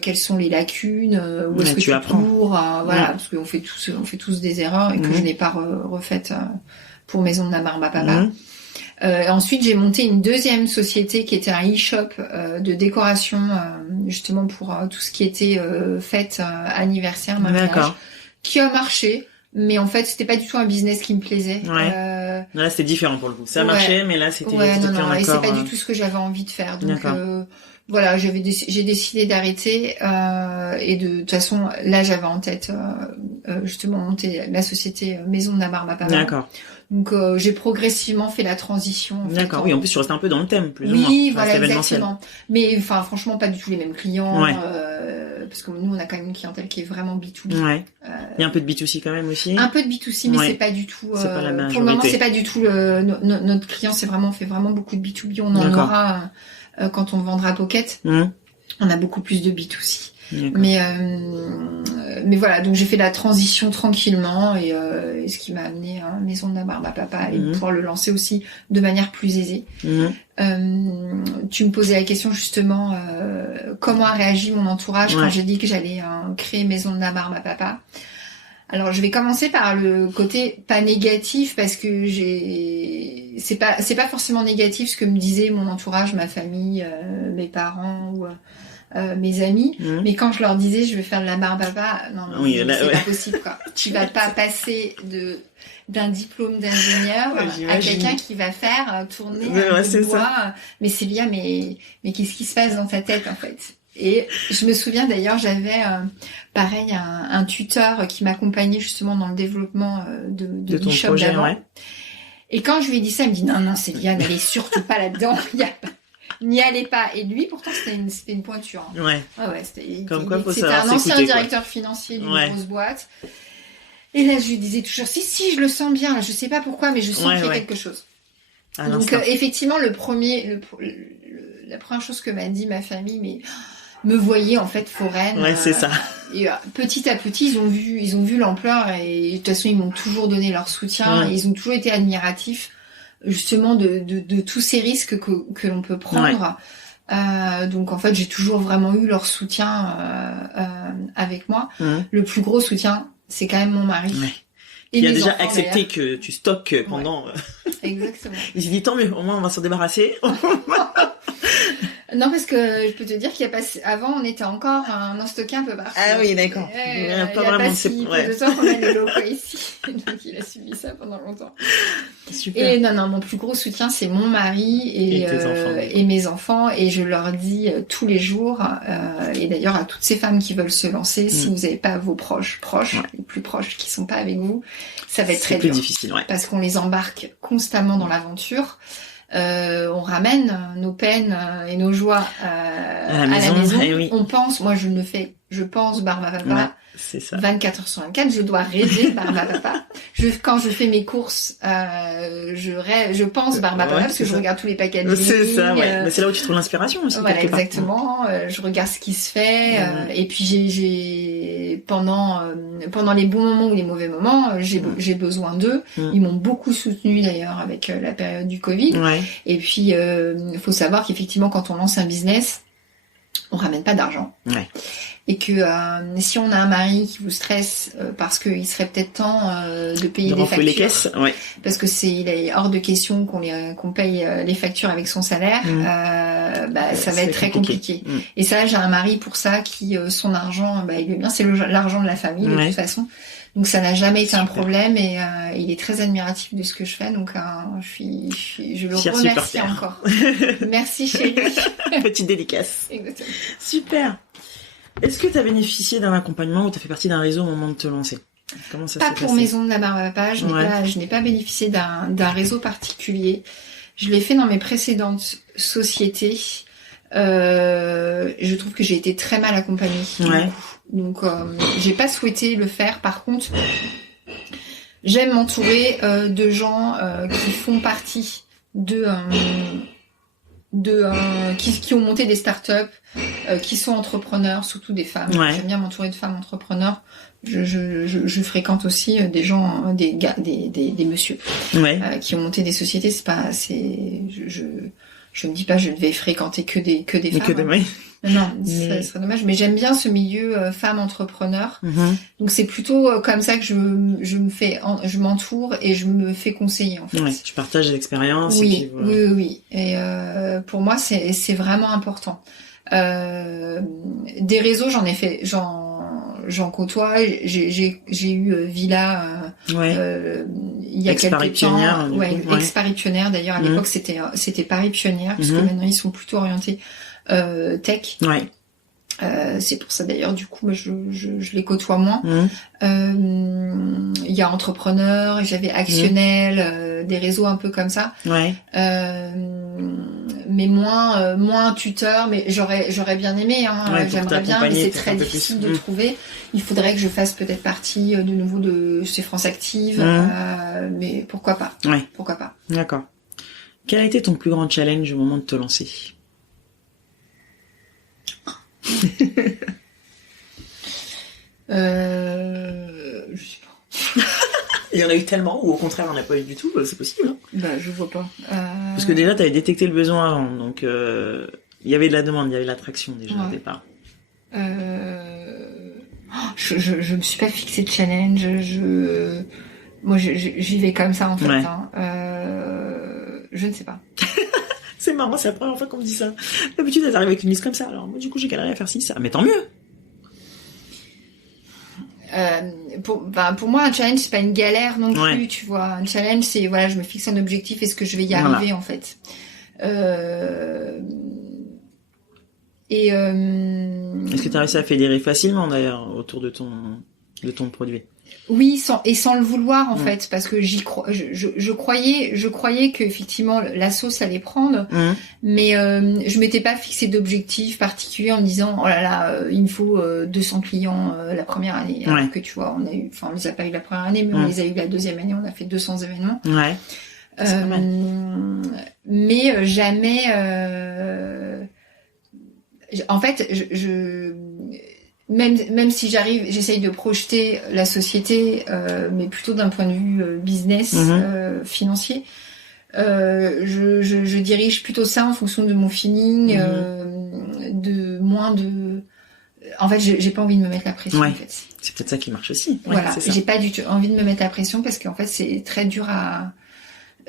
Quelles sont les lacunes, où est-ce que tu cours, voilà, parce qu'on fait tous des erreurs et que je n'ai pas refaites pour Maison de la barbe à papa. Ensuite, j'ai monté une deuxième société qui était un e-shop de décoration, justement pour tout ce qui était fête, anniversaire, mariage, qui a marché. Mais en fait, c'était pas du tout un business qui me plaisait. Là, c'était différent pour le coup. Ça marchait, mais là, c'était non, et c'est pas du tout ce que j'avais envie de faire. Donc voilà, j'ai décidé d'arrêter et de toute façon, là, j'avais en tête justement monter la société Maison de la barbe à papa. D'accord. Donc j'ai progressivement fait la transition. D'accord, oui, en plus tu restais un peu dans le thème, plus ou moins. Oui, voilà, exactement. Mais enfin, franchement, pas du tout les mêmes clients, parce que nous, on a quand même une clientèle qui est vraiment B2B. Il y a un peu de B2C quand même aussi. Un peu de B2C, mais c'est pas du tout. C'est pas la majorité. Pour le moment, c'est pas du tout notre client. On fait vraiment beaucoup de B2B. On en aura quand on vendra Pocket. On a beaucoup plus de B2C. Mais voilà, donc j'ai fait la transition tranquillement et ce qui m'a amené à Maison de la barbe à papa et pouvoir le lancer aussi de manière plus aisée. Tu me posais la question justement comment a réagi mon entourage quand j'ai dit que j'allais créer Maison de la barbe à papa. Alors je vais commencer par le côté pas négatif parce que c'est pas forcément négatif ce que me disait mon entourage, ma famille, mes parents ou mes amis, mais quand je leur disais je vais faire de la barbe à papa, c'est pas possible quoi. Tu vas pas passer d'un diplôme d'ingénieur à quelqu'un qui va faire tourner un bois. Mais Célia, mais qu'est-ce qui se passe dans ta tête en fait? Et je me souviens d'ailleurs, j'avais pareil un tuteur qui m'accompagnait justement dans le développement de ton projet. Et quand je lui ai dit ça, il me dit non Célia, n'allez surtout pas là-dedans. N'y allez pas. Et lui, pourtant, c'était une pointure. C'était un ancien directeur financier d'une grosse boîte. Et là, je lui disais toujours, si, je le sens bien. Là, je sais pas pourquoi, mais je sens qu'il y a quelque chose. Donc, effectivement, la première chose que m'a dit ma famille, mais me voyait en fait foraine. C'est ça. Et petit à petit, ils ont vu l'ampleur et de toute façon, ils m'ont toujours donné leur soutien. Et ils ont toujours été admiratifs. Justement de tous ces risques que l'on peut prendre. Donc en fait j'ai toujours vraiment eu leur soutien avec moi. Le plus gros soutien c'est quand même mon mari. Et il a déjà accepté que tu stockes pendant. Exactement. Il s'est dit tant mieux, au moins on va s'en débarrasser. Non, parce que je peux te dire qu'il y a pas... Avant, on était encore en stocké un peu partout. Ah oui, d'accord. Il y a pas si peu de temps qu'on a les locaux ici. Donc, il a subi ça pendant longtemps. Super. Et non, mon plus gros soutien, c'est mon mari et mes enfants. Et je leur dis tous les jours, et d'ailleurs à toutes ces femmes qui veulent se lancer, si vous n'avez pas vos proches, les plus proches qui sont pas avec vous, ça va être très dur. C'est plus difficile, parce qu'on les embarque constamment dans l'aventure. On ramène nos peines et nos joies à la maison. Oui. On pense, moi je pense Barba Papa. Ouais, c'est ça. 24 heures sur 24, je dois rêver Barba Papa. Quand je fais mes courses, je pense Barba Papa parce que je regarde tous les paquets. C'est ça, ouais. Mais c'est là où tu trouves l'inspiration aussi. Voilà, exactement. Je regarde ce qui se fait. Et puis j'ai pendant les bons moments ou les mauvais moments, j'ai besoin d'eux. Ils m'ont beaucoup soutenue d'ailleurs avec la période du Covid. Ouais. Et puis faut savoir qu'effectivement quand on lance un business, on ramène pas d'argent. Ouais. Et que si on a un mari qui vous stresse parce qu'il serait peut-être temps de payer des factures, les caisses, ouais. parce que il est hors de question qu'on paye les factures avec son salaire, ça va être très compliqué. Et ça, j'ai un mari pour ça qui son argent, il veut bien, c'est l'argent de la famille de toute façon. Donc ça n'a jamais été un problème et il est très admiratif de ce que je fais. Donc je le remercie encore. Merci chérie. Petite dédicace. Exactement. Super. Est-ce que tu as bénéficié d'un accompagnement ou tu as fait partie d'un réseau au moment de te lancer? Comment ça s'est passé? Pas pour Maison de la Barbe Papa, je n'ai pas bénéficié d'un réseau particulier. Je l'ai fait dans mes précédentes sociétés. Je trouve que j'ai été très mal accompagnée. Ouais. Donc j'ai pas souhaité le faire. Par contre, j'aime m'entourer de gens qui font partie qui ont monté des startups, qui sont entrepreneurs, surtout des femmes. Ouais. J'aime bien m'entourer de femmes entrepreneurs. Je fréquente aussi des gens, des gars, des messieurs qui ont monté des sociétés. Je me dis pas je ne vais fréquenter que des femmes. Non, ça serait dommage. Mais j'aime bien ce milieu femmes entrepreneurs. Donc c'est plutôt comme ça que je m'entoure et je me fais conseiller en fait. Ouais, tu partages l'expérience. Oui. Et pour moi c'est vraiment important. Des réseaux j'en côtoie. J'ai eu Villa il y a quelques temps. Ex-Paris Pionnière d'ailleurs. À l'époque c'était Paris Pionnière puisque maintenant ils sont plutôt orientés tech. Ouais. C'est pour ça d'ailleurs du coup je les côtoie moins. Il y a Entrepreneur, j'avais Actionnel, des réseaux un peu comme ça. Ouais. Mais moins tuteur, mais j'aurais bien aimé, j'aimerais bien, mais c'est très difficile de trouver. Il faudrait que je fasse peut-être partie de nouveau de chez France Active, mais pourquoi pas. Ouais. Pourquoi pas. D'accord. Quel a été ton plus grand challenge au moment de te lancer? Je sais pas. Il y en a eu tellement, ou au contraire, on n'a pas eu du tout, c'est possible. Hein. Je vois pas. Parce que déjà, tu avais détecté le besoin avant, donc il y avait de la demande, il y avait de l'attraction déjà au départ. Je me suis pas fixé de challenge. Moi, j'y vais comme ça en fait. Je ne sais pas. C'est marrant, c'est la première fois qu'on me dit ça. D'habitude, elles arrivent avec une liste comme ça. Alors moi, du coup, j'ai galéré à faire ci, ça. Mais tant mieux. Pour moi, un challenge, c'est pas une galère non plus, tu vois. Un challenge, c'est je me fixe un objectif, est-ce que je vais y arriver en fait. Est-ce que tu as réussi à fédérer facilement d'ailleurs autour de ton produit? Oui, sans le vouloir en fait, parce que je croyais que effectivement la sauce allait prendre, mais je m'étais pas fixé d'objectif particulier en me disant oh là là, il me faut 200 clients la première année. Alors que tu vois, on les a pas eu la première année, mais on les a eu la deuxième année, on a fait 200 événements. Ouais. Mais jamais. En fait, même si j'essaye de projeter la société, mais plutôt d'un point de vue business, financier, je dirige plutôt ça en fonction de mon feeling, en fait, j'ai pas envie de me mettre la pression. En fait. C'est peut-être ça qui marche aussi. Voilà, j'ai pas du tout envie de me mettre la pression parce qu'en fait, c'est très dur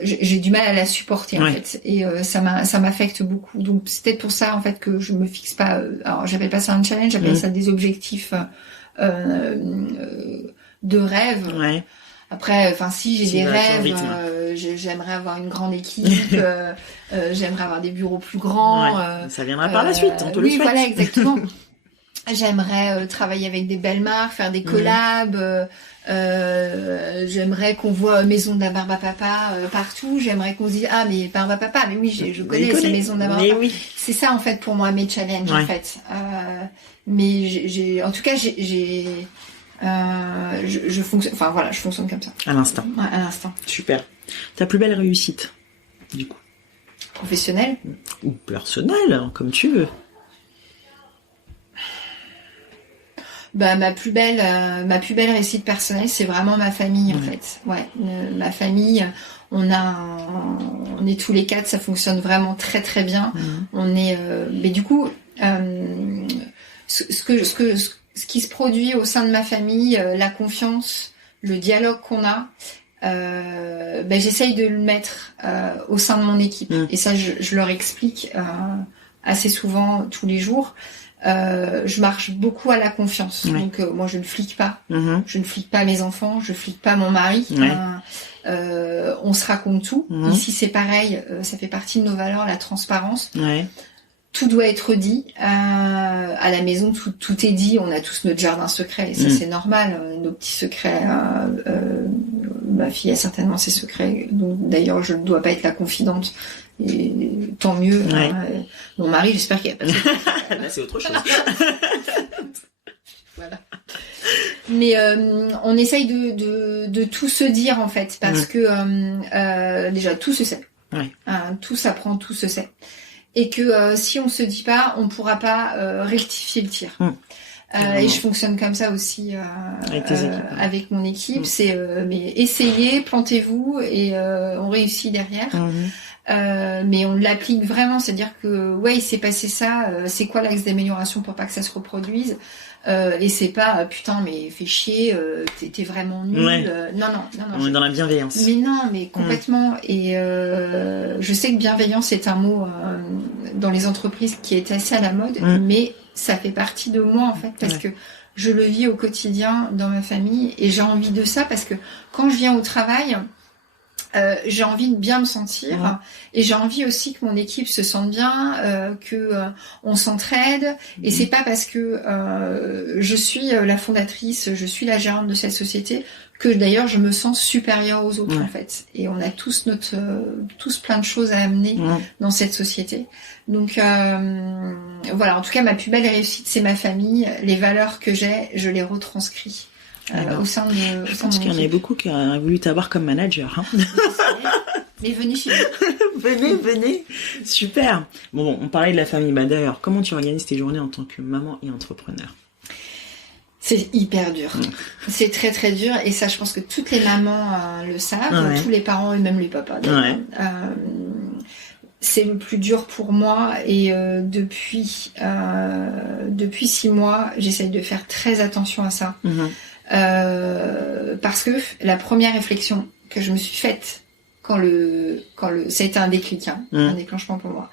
j'ai du mal à la supporter en fait, et ça m'affecte beaucoup. Donc c'est peut-être pour ça en fait que je me fixe pas. Alors j'appelle pas ça un challenge, j'appelle ça des objectifs de rêve. Ouais. Après, enfin si j'ai des rêves, j'aimerais avoir une grande équipe, j'aimerais avoir des bureaux plus grands. Ça viendra par la suite, on te le souhaite. Oui, voilà, exactement. J'aimerais travailler avec des belles marques, faire des collabs. J'aimerais qu'on voit Maison de la Barbe à Papa partout. J'aimerais qu'on se dise mais Barbe à Papa, mais oui, je connais ces Maisons de la Barbe à Papa. Oui. C'est ça en fait pour moi mes challenges en fait. Mais en tout cas je fonctionne. Enfin voilà, je fonctionne comme ça. À l'instant. Ouais, à l'instant. Super. Ta plus belle réussite, du coup. Professionnelle ou personnelle, comme tu veux. Ma plus belle réussite personnelle, c'est vraiment ma famille en fait. Ouais, ma famille, on est tous les 4, ça fonctionne vraiment très très bien. On est, mais du coup, ce qui se produit au sein de ma famille, la confiance, le dialogue qu'on a, j'essaye de le mettre au sein de mon équipe. Et ça, je leur explique assez souvent tous les jours. Je marche beaucoup à la confiance. Donc moi je ne flique pas. Je ne flique pas mes enfants, je flique pas mon mari. On se raconte tout. Ici c'est pareil, ça fait partie de nos valeurs, la transparence. Tout doit être dit. À la maison, tout est dit. On a tous notre jardin secret. Et ça c'est normal, nos petits secrets. Ma fille a certainement ses secrets. Donc d'ailleurs je ne dois pas être la confidente. Et tant mieux. Mon mari, j'espère qu'il n'y a pas de secret. Là, c'est autre chose. Voilà. Mais on essaye de tout se dire en fait, parce que déjà tout se sait. Tout s'apprend, tout se sait. Et que si on se dit pas, on pourra pas rectifier le tir. Et je fonctionne comme ça aussi avec mon équipe. C'est mais essayez, plantez-vous et on réussit derrière. Mais on l'applique vraiment, c'est-à-dire que il s'est passé ça, c'est quoi l'axe d'amélioration pour pas que ça se reproduise, et c'est pas putain mais fais chier, t'es vraiment nul. Non, on est dans la bienveillance. Mais non, mais complètement. Et je sais que bienveillance est un mot dans les entreprises qui est assez à la mode, mais ça fait partie de moi en fait, parce que je le vis au quotidien dans ma famille et j'ai envie de ça, parce que quand je viens au travail, j'ai envie de bien me sentir et j'ai envie aussi que mon équipe se sente bien, que on s'entraide. Et c'est pas parce que je suis la fondatrice, je suis la gérante de cette société que d'ailleurs je me sens supérieure aux autres en fait. Et on a tous plein de choses à amener dans cette société. Donc voilà, en tout cas ma plus belle réussite c'est ma famille, les valeurs que j'ai, je les retranscris. Au sein de je pense qu'il y en a beaucoup qui auraient voulu t'avoir comme manager. Mais venez chez nous. venez. Super. Bon, on parlait de la famille. D'ailleurs, comment tu organises tes journées en tant que maman et entrepreneur ? C'est hyper dur. C'est très très dur. Et ça, je pense que toutes les mamans le savent, tous les parents et même les papas. C'est le plus dur pour moi. Et depuis 6 mois, j'essaye de faire très attention à ça. Parce que la première réflexion que je me suis faite quand ça a été un déclic, un déclenchement pour moi.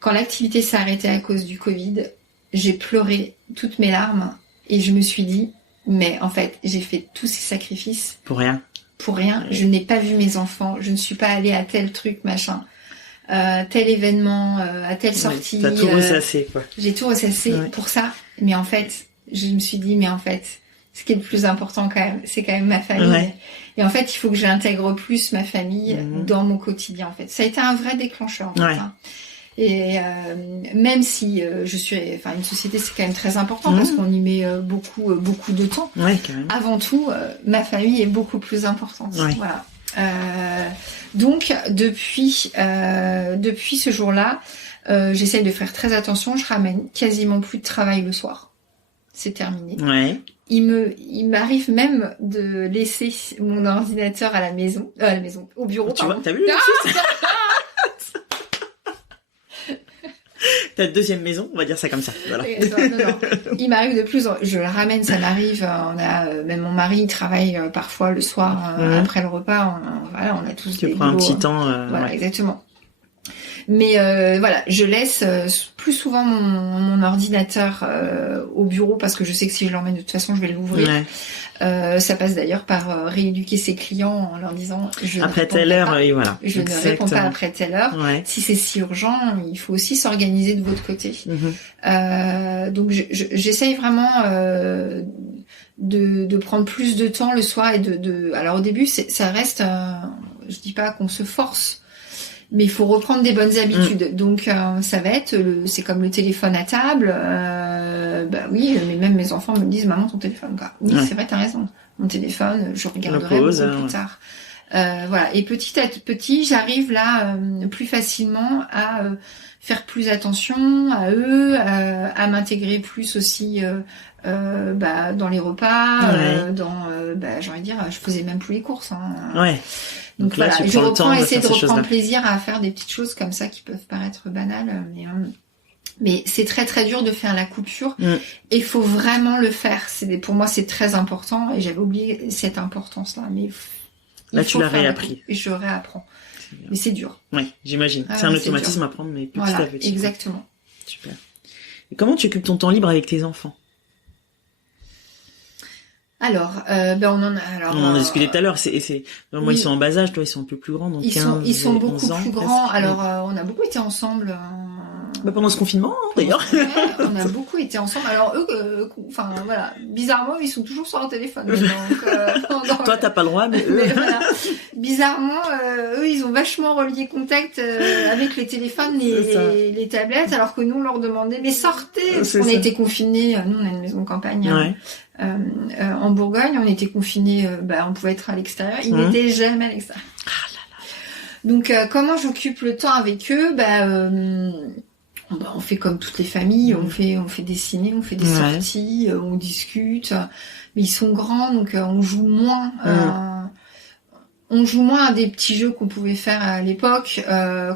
Quand l'activité s'est arrêtée à cause du Covid, j'ai pleuré toutes mes larmes et je me suis dit, mais en fait, j'ai fait tous ces sacrifices. Pour rien. Je n'ai pas vu mes enfants, je ne suis pas allée à tel truc, machin, tel événement, à telle sortie. T'as tout ressassé, quoi. J'ai tout ressassé pour ça. Mais en fait, je me suis dit, ce qui est le plus important quand même, c'est quand même ma famille. Et en fait, il faut que j'intègre plus ma famille dans mon quotidien, en fait. Ça a été un vrai déclencheur, en fait. Et même si je suis... Enfin, une société, c'est quand même très important parce qu'on y met beaucoup de temps. Quand même. Avant tout, ma famille est beaucoup plus importante. Voilà. Donc, depuis ce jour-là, j'essaye de faire très attention. Je ramène quasiment plus de travail le soir. C'est terminé. Il m'arrive même de laisser mon ordinateur à la maison, au bureau. Tu vois, t'as vu le Ta deuxième maison, on va dire ça comme ça. Voilà. Non. Il m'arrive de plus, je le ramène, ça m'arrive. On a même mon mari, il travaille parfois le soir après le repas. On a tous tu des prends boulots, un petit temps. Voilà, exactement. Mais voilà, je laisse plus souvent mon ordinateur au bureau parce que je sais que si je l'emmène de toute façon, je vais l'ouvrir. Ouais. Ça passe d'ailleurs par rééduquer ses clients en leur disant après telle heure, et voilà. Je ne réponds pas après telle heure. Ouais. Si c'est si urgent, il faut aussi s'organiser de votre côté. Donc j'essaye vraiment de prendre plus de temps le soir et alors au début ça reste je dis pas qu'on se force, mais il faut reprendre des bonnes habitudes. Donc ça va être c'est comme le téléphone à table. Bah oui, mais même mes enfants me disent maman ton téléphone quoi. Oui, c'est vrai, t'as raison. Mon téléphone, je regarderai beaucoup plus tard. Voilà. Et petit à petit, j'arrive là plus facilement à faire plus attention à eux, à m'intégrer plus aussi dans les repas, j'ai envie de dire, je faisais même plus les courses. Ouais. Donc là, voilà, je reprends, essayer de reprendre plaisir à faire des petites choses comme ça qui peuvent paraître banales, mais c'est très très dur de faire la coupure et il faut vraiment le faire. Pour moi, c'est très important et j'avais oublié cette importance-là. Mais là, tu l'as réappris. Et je réapprends. Mais c'est dur. Oui, j'imagine. C'est un automatisme à prendre, mais petit à petit. Exactement. Super. Et comment tu occupes ton temps libre avec tes enfants ? Alors, on en a. Alors, on en a discuté tout à l'heure. Moi, ils sont en bas âge, toi, ils sont un peu plus grands, donc ils sont beaucoup plus grands. Alors, on a beaucoup été ensemble. Pendant ce confinement, d'ailleurs. On a beaucoup été ensemble. Alors eux, voilà, bizarrement, ils sont toujours sur leur téléphone. Donc, toi, t'as pas le droit, mais eux. Mais voilà. Bizarrement, eux, ils ont vachement relié contact avec les téléphones, les tablettes, alors que nous, on leur demandait, mais sortez. On a été confinés. Nous, on a une maison de campagne. En Bourgogne, on était confinés. On pouvait être à l'extérieur. Ils n'étaient jamais à l'extérieur. Donc, comment j'occupe le temps avec eux ? On fait comme toutes les familles, on fait des ciné, on fait des sorties, on discute. Mais ils sont grands, donc on joue moins. On joue moins à des petits jeux qu'on pouvait faire à l'époque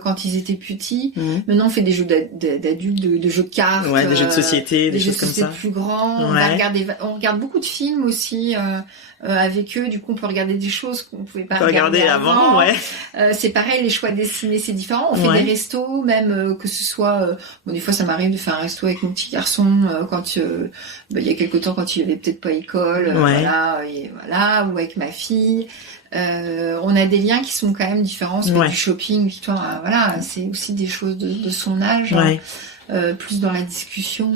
quand ils étaient petits. Maintenant, on fait des jeux d'adultes, de jeux de cartes, des jeux de société, des choses comme ça. Plus grands. On regarde beaucoup de films aussi avec eux. Du coup, on peut regarder des choses qu'on pouvait pas regarder avant. C'est pareil, les choix dessinés, c'est différent. On fait des restos, même que ce soit. Des fois, ça m'arrive de faire un resto avec mon petit garçon quand il y a quelque temps, quand il avait peut-être pas école, ou avec ma fille. On a des liens qui sont quand même différents, c'est du shopping, c'est aussi des choses de son âge, plus dans la discussion,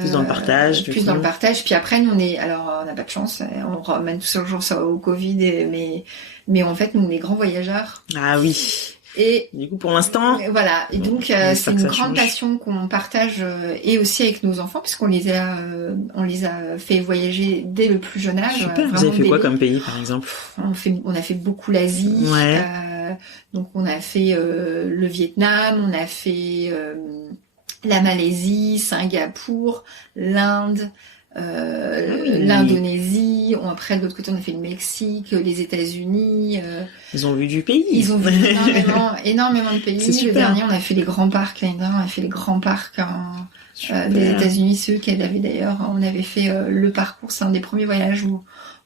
plus dans le partage, dans le partage. Puis après, nous on n'a pas de chance, on ramène tout ça au Covid, mais en fait, nous on est grands voyageurs. Ah oui. Et du coup, pour l'instant, voilà. Et donc, c'est une grande passion qu'on partage et aussi avec nos enfants, puisqu'on les a fait voyager dès le plus jeune âge. Super. Vous avez fait quoi comme pays, par exemple ? On a fait beaucoup l'Asie. Donc, on a fait le Vietnam, on a fait la Malaisie, Singapour, l'Inde. L'Indonésie, après de l'autre côté on a fait le Mexique, les États-Unis. Ils ont vu du pays. Ils ont vu énormément de pays. Le dernier on a fait les grands parcs, l'année dernière on a fait les grands parcs des États-Unis, ceux qu'elle avait d'ailleurs. On avait fait le parcours, c'est un des premiers voyages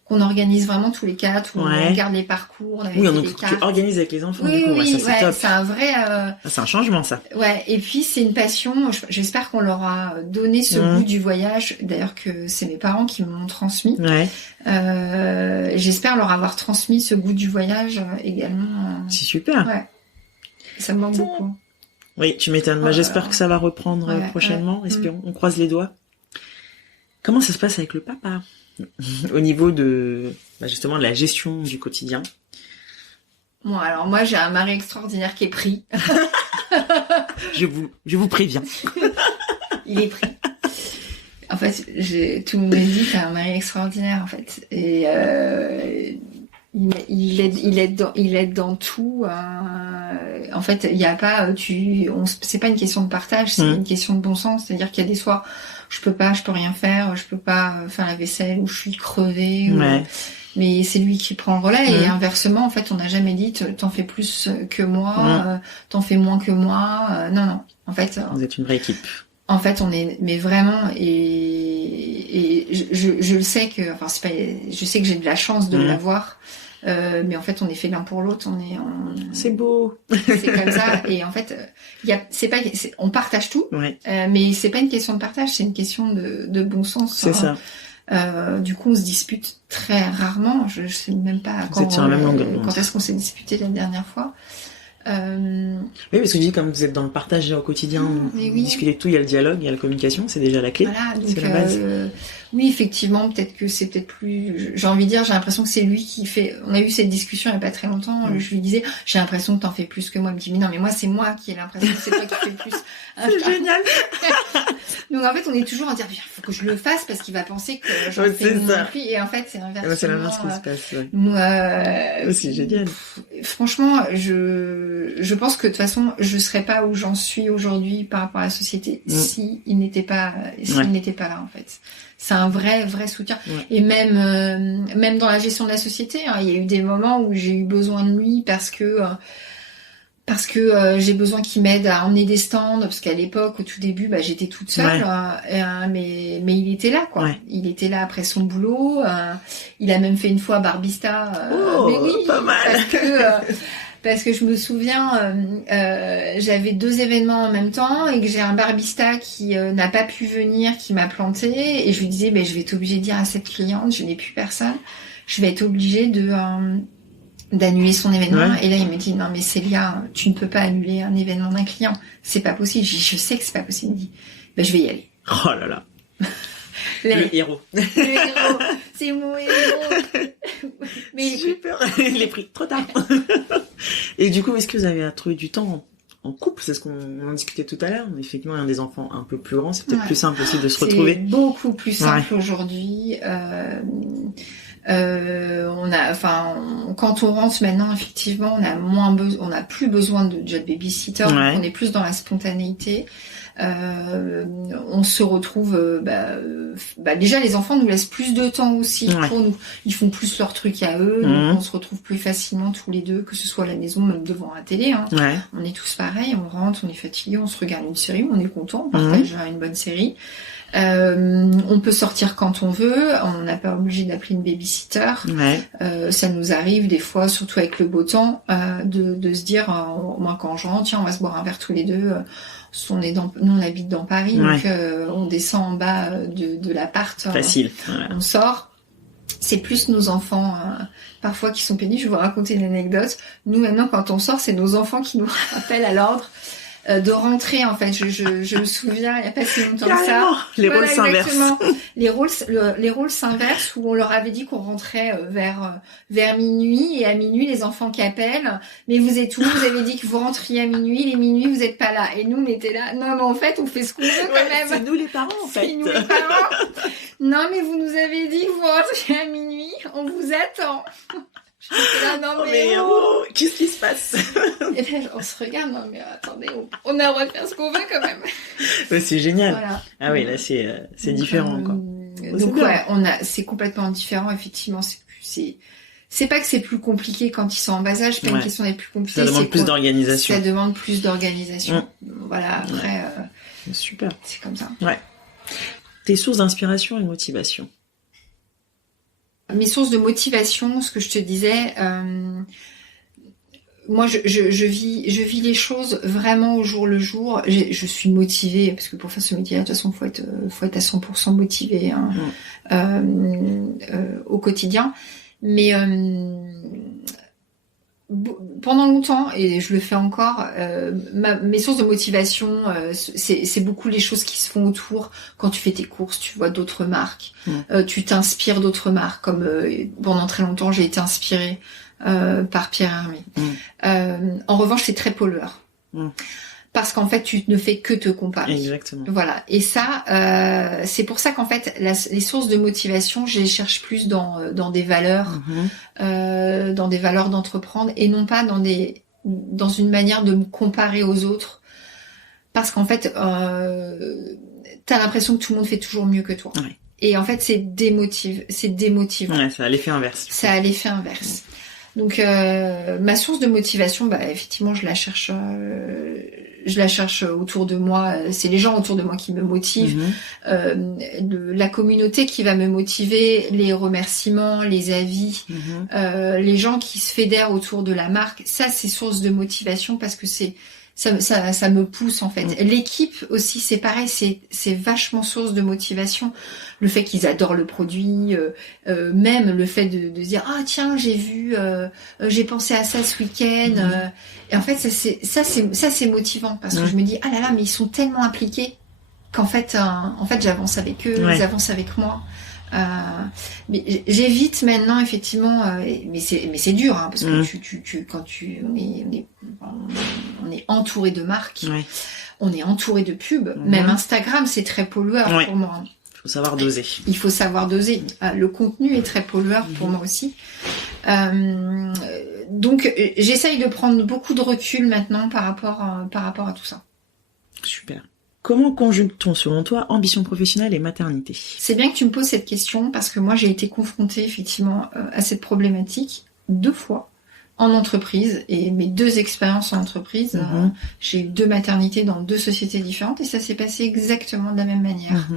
qu'on organise vraiment tous les quatre, où on regarde les parcours. Tu organises avec les enfants. C'est top. C'est un vrai. C'est un changement ça. Ouais, et puis c'est une passion. J'espère qu'on leur a donné ce goût du voyage. D'ailleurs que c'est mes parents qui m'ont transmis. J'espère leur avoir transmis ce goût du voyage également. C'est super. Ouais. Ça me manque beaucoup. Oui, tu m'étonnes. J'espère que ça va reprendre prochainement. Espérons. On croise les doigts. Comment ça se passe avec le papa ? Au niveau de justement de la gestion du quotidien. Bon, alors moi j'ai un mari extraordinaire qui est pris. je vous préviens. Il est pris. En fait, tout le monde me dit t'as un mari extraordinaire en fait. Et Il aide dans tout. En fait, il y a pas, c'est pas une question de partage, c'est une question de bon sens. C'est-à-dire qu'il y a des soirs, je peux rien faire, je peux pas faire la vaisselle, ou je suis crevée. Mais c'est lui qui prend le relais. Et inversement, en fait, on n'a jamais dit t'en fais plus que moi, t'en fais moins que moi. Non. En fait, vous êtes une vraie équipe. En fait, on est, mais vraiment, et je le sais que, enfin, c'est pas, je sais que j'ai de la chance de l'avoir, mais en fait, on est fait l'un pour l'autre, c'est beau. C'est comme ça, et en fait, on partage tout, mais c'est pas une question de partage, c'est une question de bon sens. C'est ça. Du coup, on se dispute très rarement, je sais même pas quand est-ce qu'on s'est disputé la dernière fois. Oui, parce que je dis, comme vous êtes dans le partage au quotidien, vous discutez de tout, il y a le dialogue, il y a la communication, c'est déjà la clé. Voilà, donc, c'est la base. Oui, effectivement, peut-être que c'est peut-être plus... J'ai envie de dire, j'ai l'impression que c'est lui qui fait... On a eu cette discussion il n'y a pas très longtemps, je lui disais, j'ai l'impression que t'en fais plus que moi. Il me dit, mais non, mais moi, c'est moi qui ai l'impression que c'est toi qui fais plus. C'est génial. Donc en fait, on est toujours à dire, il faut que je le fasse parce qu'il va penser que j'en fais moins que lui. Et en fait, c'est inversement. C'est l'inverse qui se passe, c'est génial. Franchement, je pense que de toute façon, je serais pas où j'en suis aujourd'hui par rapport à la société s'il n'était pas là, en fait. C'est un vrai soutien. Et même dans la gestion de la société, il y a eu des moments où j'ai eu besoin de lui parce que j'ai besoin qu'il m'aide à emmener des stands, parce qu'à l'époque, au tout début, j'étais toute seule, mais il était là, quoi. Il était là après son boulot. Il a même fait une fois barbista. Mais oui, pas mal. Parce que je me souviens, j'avais 2 événements en même temps et que j'ai un barbista qui n'a pas pu venir, qui m'a planté, et je lui disais, je vais être obligée de dire à cette cliente, je n'ai plus personne, je vais être obligée d'annuler son événement. Et là, il me dit, non, mais Célia, tu ne peux pas annuler un événement d'un client. C'est pas possible. Je sais que c'est pas possible. Il me dit, je vais y aller. Oh là là. Le héros. Le héros. C'est mon héros. Mais super. Il est pris trop tard. Et du coup, est-ce que vous avez trouvé du temps en couple? C'est ce qu'on en discutait tout à l'heure. Effectivement, il y a des enfants un peu plus grands. C'est peut-être plus simple aussi de se retrouver. C'est beaucoup plus simple aujourd'hui. Quand on rentre maintenant, effectivement, on a plus besoin de job babysitter, donc on est plus dans la spontanéité. On se retrouve, déjà les enfants nous laissent plus de temps aussi pour nous. Ils font plus leur truc à eux, donc on se retrouve plus facilement tous les deux, que ce soit à la maison, même devant la télé. On est tous pareils, on rentre, on est fatigué, on se regarde une série, on est content, on partage une bonne série. On peut sortir quand on veut, on n'a pas obligé d'appeler une babysitter. Ça nous arrive des fois, surtout avec le beau temps, de se dire, moi quand je rentre, tiens, on va se boire un verre tous les deux. Nous on habite dans Paris, donc on descend en bas de l'appart. Facile. On sort. C'est plus nos enfants parfois qui sont pénibles. Je vais vous raconter une anecdote. Nous maintenant, quand on sort, c'est nos enfants qui nous rappellent à l'ordre. De rentrer, en fait, je me souviens, il n'y a pas si longtemps que ça. Les rôles s'inversent. Les rôles s'inversent, où on leur avait dit qu'on rentrait vers minuit, et à minuit, les enfants qui appellent, mais vous êtes où? Vous avez dit que vous rentriez à minuit, les minuit, vous n'êtes pas là. Et nous, on était là. Non, mais en fait, on fait ce qu'on veut quand même. C'est nous les parents, en fait. C'est nous les parents. Non, mais vous nous avez dit que vous rentriez à minuit, on vous attend. Là, non, qu'est-ce qui se passe? Et là, on se regarde, non mais attendez, on a le droit de faire ce qu'on veut quand même. C'est génial. Voilà. Ah oui, là c'est différent quoi. Donc c'est complètement différent, effectivement. C'est pas que c'est plus compliqué quand ils sont en bas âge, c'est pas une question d'être plus compliqué. Ça demande plus d'organisation. Ça demande plus d'organisation. Voilà, après. Super. C'est comme ça. Tes sources d'inspiration et de motivation. Mes sources de motivation, ce que je te disais, moi je vis les choses vraiment au jour le jour. Je suis motivée, parce que pour faire ce métier-là, de toute façon, faut être à 100% motivé au quotidien. Mais pendant longtemps, et je le fais encore, mes sources de motivation, c'est beaucoup les choses qui se font autour. Quand tu fais tes courses, tu vois d'autres marques, tu t'inspires d'autres marques, comme pendant très longtemps j'ai été inspirée par Pierre Hermé. En revanche, c'est très pollueur. parce qu'en fait tu ne fais que te comparer. Exactement. Voilà. Et ça, c'est pour ça qu'en fait les sources de motivation, je les cherche plus dans des valeurs, dans des valeurs d'entreprendre, et non pas dans une manière de me comparer aux autres, parce qu'en fait t'as l'impression que tout le monde fait toujours mieux que toi. Ouais. Et en fait c'est démotivant. Ouais, ça a l'effet inverse. Ça a l'effet inverse. Donc ma source de motivation, effectivement, je la cherche autour de moi. C'est les gens autour de moi qui me motivent, la communauté qui va me motiver, les remerciements, les avis, les gens qui se fédèrent autour de la marque. Ça, c'est source de motivation parce que ça me pousse en fait. L'équipe aussi, c'est pareil, c'est vachement source de motivation. Le fait qu'ils adorent le produit, même le fait de dire tiens, j'ai pensé à ça ce week-end. Et en fait ça c'est motivant parce que je me dis ah là là, mais ils sont tellement impliqués qu'en fait j'avance avec eux, ils avancent avec moi. Mais j'évite maintenant effectivement, mais c'est dur parce que quand on est entouré de marques, on est entouré de pubs, même Instagram c'est très pollueur pour moi. Il faut savoir doser. Il faut savoir doser. Le contenu est très pollueur pour moi aussi. Donc j'essaye de prendre beaucoup de recul maintenant par rapport à tout ça. Super. Comment conjugue-t-on, selon toi, ambition professionnelle et maternité ? C'est bien que tu me poses cette question parce que moi, j'ai été confrontée effectivement à cette problématique 2 fois en entreprise, et mes 2 expériences en entreprise, j'ai eu 2 maternités dans 2 sociétés différentes et ça s'est passé exactement de la même manière.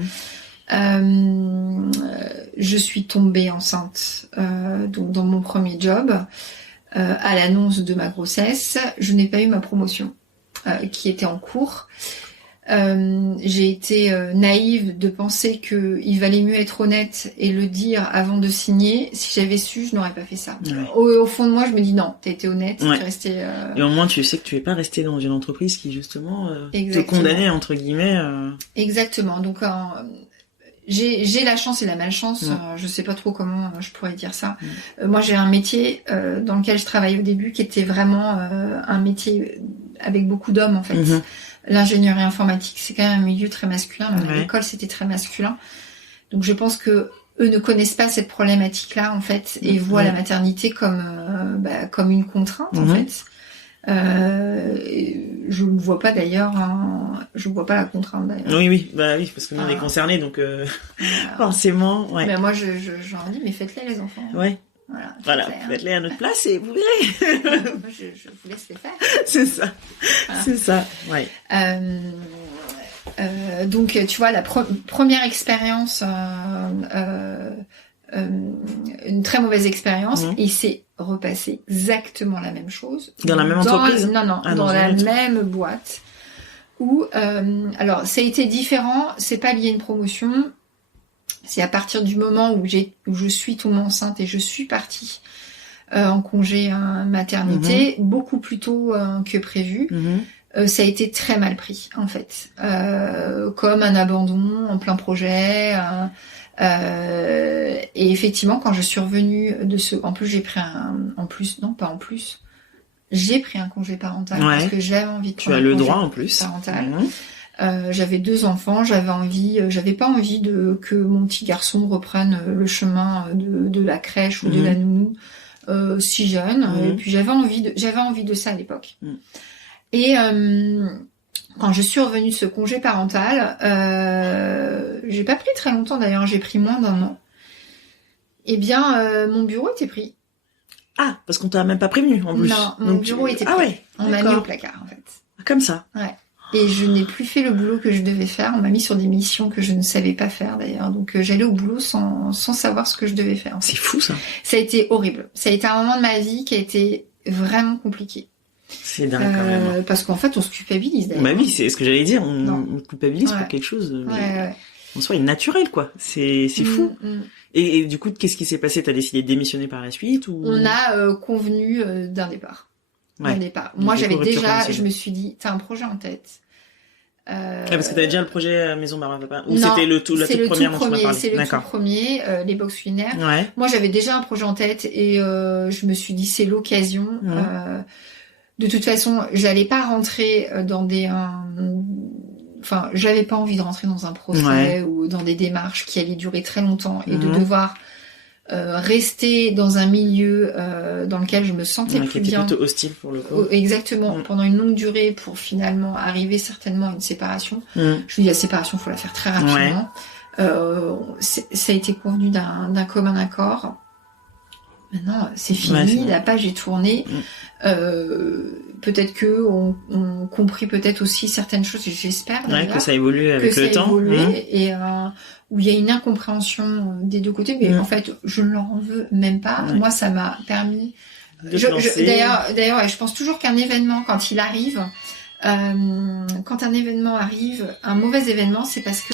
Je suis tombée enceinte donc dans mon premier job. À l'annonce de ma grossesse, je n'ai pas eu ma promotion qui était en cours. J'ai été naïve de penser qu'il valait mieux être honnête et le dire avant de signer. Si j'avais su, je n'aurais pas fait ça. Au fond de moi, je me dis non, t'as été honnête, t'es resté... Et au moins, tu sais que tu es pas resté dans une entreprise qui, justement, te condamnait, entre guillemets. Exactement. Donc, j'ai la chance et la malchance, je sais pas trop comment je pourrais dire ça. Moi, j'ai un métier dans lequel je travaillais au début qui était vraiment un métier avec beaucoup d'hommes, en fait. L'ingénierie informatique, c'est quand même un milieu très masculin. À l'école, c'était très masculin. Donc, je pense que eux ne connaissent pas cette problématique-là, en fait, et voient la maternité comme une contrainte, en fait. Je ne vois pas d'ailleurs, je ne vois pas la contrainte d'ailleurs. Oui, parce que nous on est concernés, donc forcément, Mais moi, je leur dis, mais faites-les les enfants. Voilà, faites-les à notre place et vous verrez. Moi, je vous laisse les faire. C'est ça, c'est ça, donc, tu vois, la première expérience, une très mauvaise expérience, et c'est repassé exactement la même chose. Dans la même entreprise ? Non, dans la même boîte. Où, alors, ça a été différent, c'est pas lié à une promotion. C'est à partir du moment où je suis tombée enceinte et je suis partie en congé maternité, beaucoup plus tôt que prévu. Ça a été très mal pris, en fait. Comme un abandon en plein projet. Et effectivement, quand je suis revenue en plus, j'ai pris j'ai pris un congé parental parce que j'avais envie de prendre un congé. Tu as le droit en plus. Parental. J'avais 2 enfants, j'avais pas envie que mon petit garçon reprenne le chemin de la crèche ou de la nounou si jeune. Et puis j'avais envie de ça à l'époque. Et quand je suis revenue de ce congé parental, j'ai pas pris très longtemps d'ailleurs, j'ai pris moins d'1 an. Eh bien, mon bureau était pris. Ah, parce qu'on t'a même pas prévenu en plus. Non, mon bureau était pris. On m'a mis au placard en fait. Comme ça. Ouais. Et je n'ai plus fait le boulot que je devais faire. On m'a mis sur des missions que je ne savais pas faire d'ailleurs. Donc j'allais au boulot sans savoir ce que je devais faire. C'est fou ça. Ça a été horrible. Ça a été un moment de ma vie qui a été vraiment compliqué. C'est dingue quand même. Parce qu'en fait, on se culpabilise d'ailleurs. Bah oui, c'est ce que j'allais dire. On culpabilise pour quelque chose. En soi, naturel quoi. C'est fou. Et du coup, qu'est-ce qui s'est passé ? T'as décidé de démissionner par la suite ou... On a convenu d'un départ. Moi, je me suis dit, t'as un projet en tête. Parce que t'avais déjà le projet Maison Barba Papa. Ou non, c'était le tout premier. C'est le tout premier, les box culinaires. Moi, j'avais déjà un projet en tête et je me suis dit, c'est l'occasion. de toute façon, j'allais pas rentrer dans enfin, j'avais pas envie de rentrer dans un procès ou dans des démarches qui allaient durer très longtemps et de devoir rester dans un milieu dans lequel je me sentais plus bien. Qui était plutôt hostile pour le coup. Exactement, pendant une longue durée pour finalement arriver certainement à une séparation. Je me dis la séparation, faut la faire très rapidement. Ça a été convenu d'un commun accord. Maintenant, c'est fini, la page est tournée. Peut-être que on compris peut-être aussi certaines choses, et j'espère que ça évolue avec le temps. Et où il y a une incompréhension des deux côtés, mais en fait, je ne leur en veux même pas. Moi, ça m'a permis. D'ailleurs, je pense toujours qu'un événement, quand il arrive, quand un événement arrive, un mauvais événement, c'est parce que,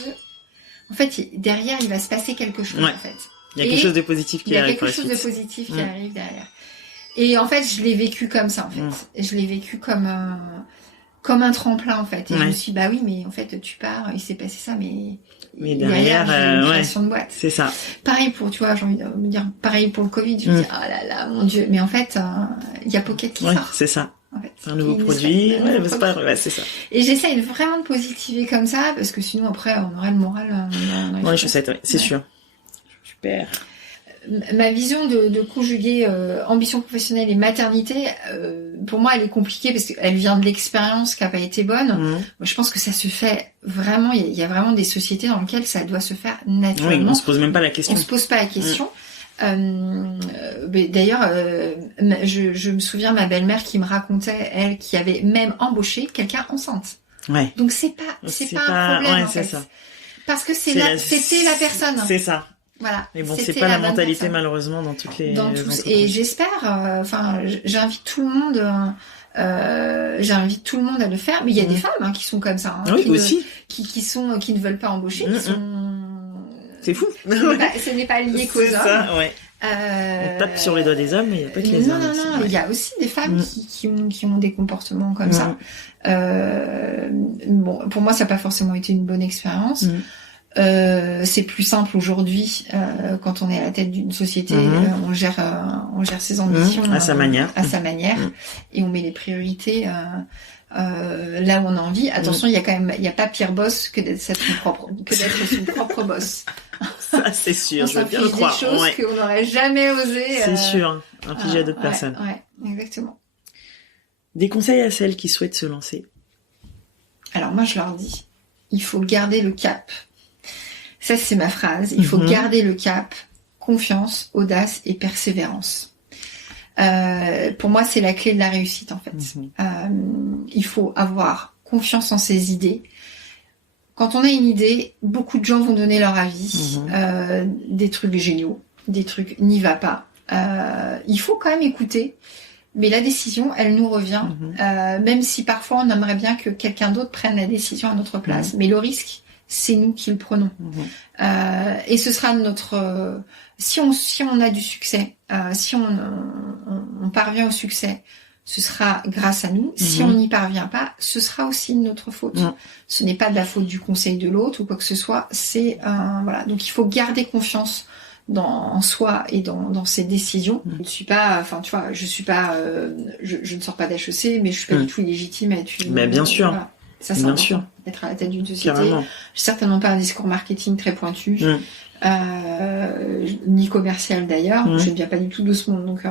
en fait, derrière, il va se passer quelque chose, en fait. Il y a quelque chose de positif qui arrive. Il y a quelque chose de positif qui arrive derrière. Et en fait, je l'ai vécu comme ça, en fait. Je l'ai vécu comme un tremplin, en fait. Et je me suis dit, bah oui, mais en fait, tu pars, il s'est passé ça, mais derrière j'ai une création de boîte. C'est ça. Pareil pour, tu vois, j'ai envie de me dire, pareil pour le Covid. Je me dis, oh là là, mon Dieu. Mais en fait, il y a Pocket qui sort. C'est ça. En fait, un nouveau produit. C'est ça. Et j'essaye vraiment de positiver comme ça, parce que sinon, après, on aurait le moral dans les chaussettes, c'est sûr. Super. Ma vision de conjuguer ambition professionnelle et maternité, pour moi, elle est compliquée parce qu'elle vient de l'expérience qui n'a pas été bonne. Moi, je pense que ça se fait vraiment. Il y a vraiment des sociétés dans lesquelles ça doit se faire naturellement. Oui, on se pose même pas la question. On se pose pas la question. D'ailleurs, je me souviens ma belle-mère qui me racontait, elle, qui avait même embauché quelqu'un enceinte. Ouais. Donc c'est pas un problème en fait. Ça. Parce que c'était la personne. C'est ça. Voilà. Mais bon, c'est pas la mentalité malheureusement dans toutes les entreprises. Et j'espère, j'invite tout le monde, à le faire. Mais il y a des femmes qui sont comme ça, aussi, qui ne veulent pas embaucher, qui sont. C'est fou. Ce n'est pas lié qu'aux hommes. C'est ça, ouais. On tape sur les doigts des hommes, mais il n'y a pas que les hommes. Non, il y a aussi des femmes qui ont des comportements comme ça. Bon, pour moi, ça n'a pas forcément été une bonne expérience. C'est plus simple aujourd'hui quand on est à la tête d'une société, on gère ses ambitions à sa manière, et on met les priorités là où on a envie. Attention, il y a pas pire boss que d'être son propre boss. Ça c'est sûr, je veux bien le croire. Des choses qu'on n'aurait jamais osé. C'est sûr, infliger à d'autres personnes. Ouais, exactement. Des conseils à celles qui souhaitent se lancer. Alors moi je leur dis, il faut garder le cap. Ça, c'est ma phrase. Il faut garder le cap, confiance, audace et persévérance. Pour moi, c'est la clé de la réussite, en fait. Il faut avoir confiance en ses idées. Quand on a une idée, beaucoup de gens vont donner leur avis. Des trucs géniaux, des trucs n'y va pas. Il faut quand même écouter. Mais la décision, elle nous revient. Même si parfois, on aimerait bien que quelqu'un d'autre prenne la décision à notre place. Mais le risque, c'est nous qui le prenons. Et ce sera notre... si on a du succès, si on parvient au succès, ce sera grâce à nous. Si on n'y parvient pas, ce sera aussi de notre faute. Ce n'est pas de la faute du conseil de l'autre ou quoi que ce soit. C'est voilà. Donc il faut garder confiance en soi et dans ses décisions. Je ne suis pas, enfin tu vois, je ne sors pas d'HEC, mais je suis pas du tout illégitime à être une... Mais bien sûr. Voilà. Ça, c'est important, être à la tête d'une société. Carrément. J'ai certainement pas un discours marketing très pointu, ni commercial d'ailleurs. Je ne viens pas du tout de ce monde, donc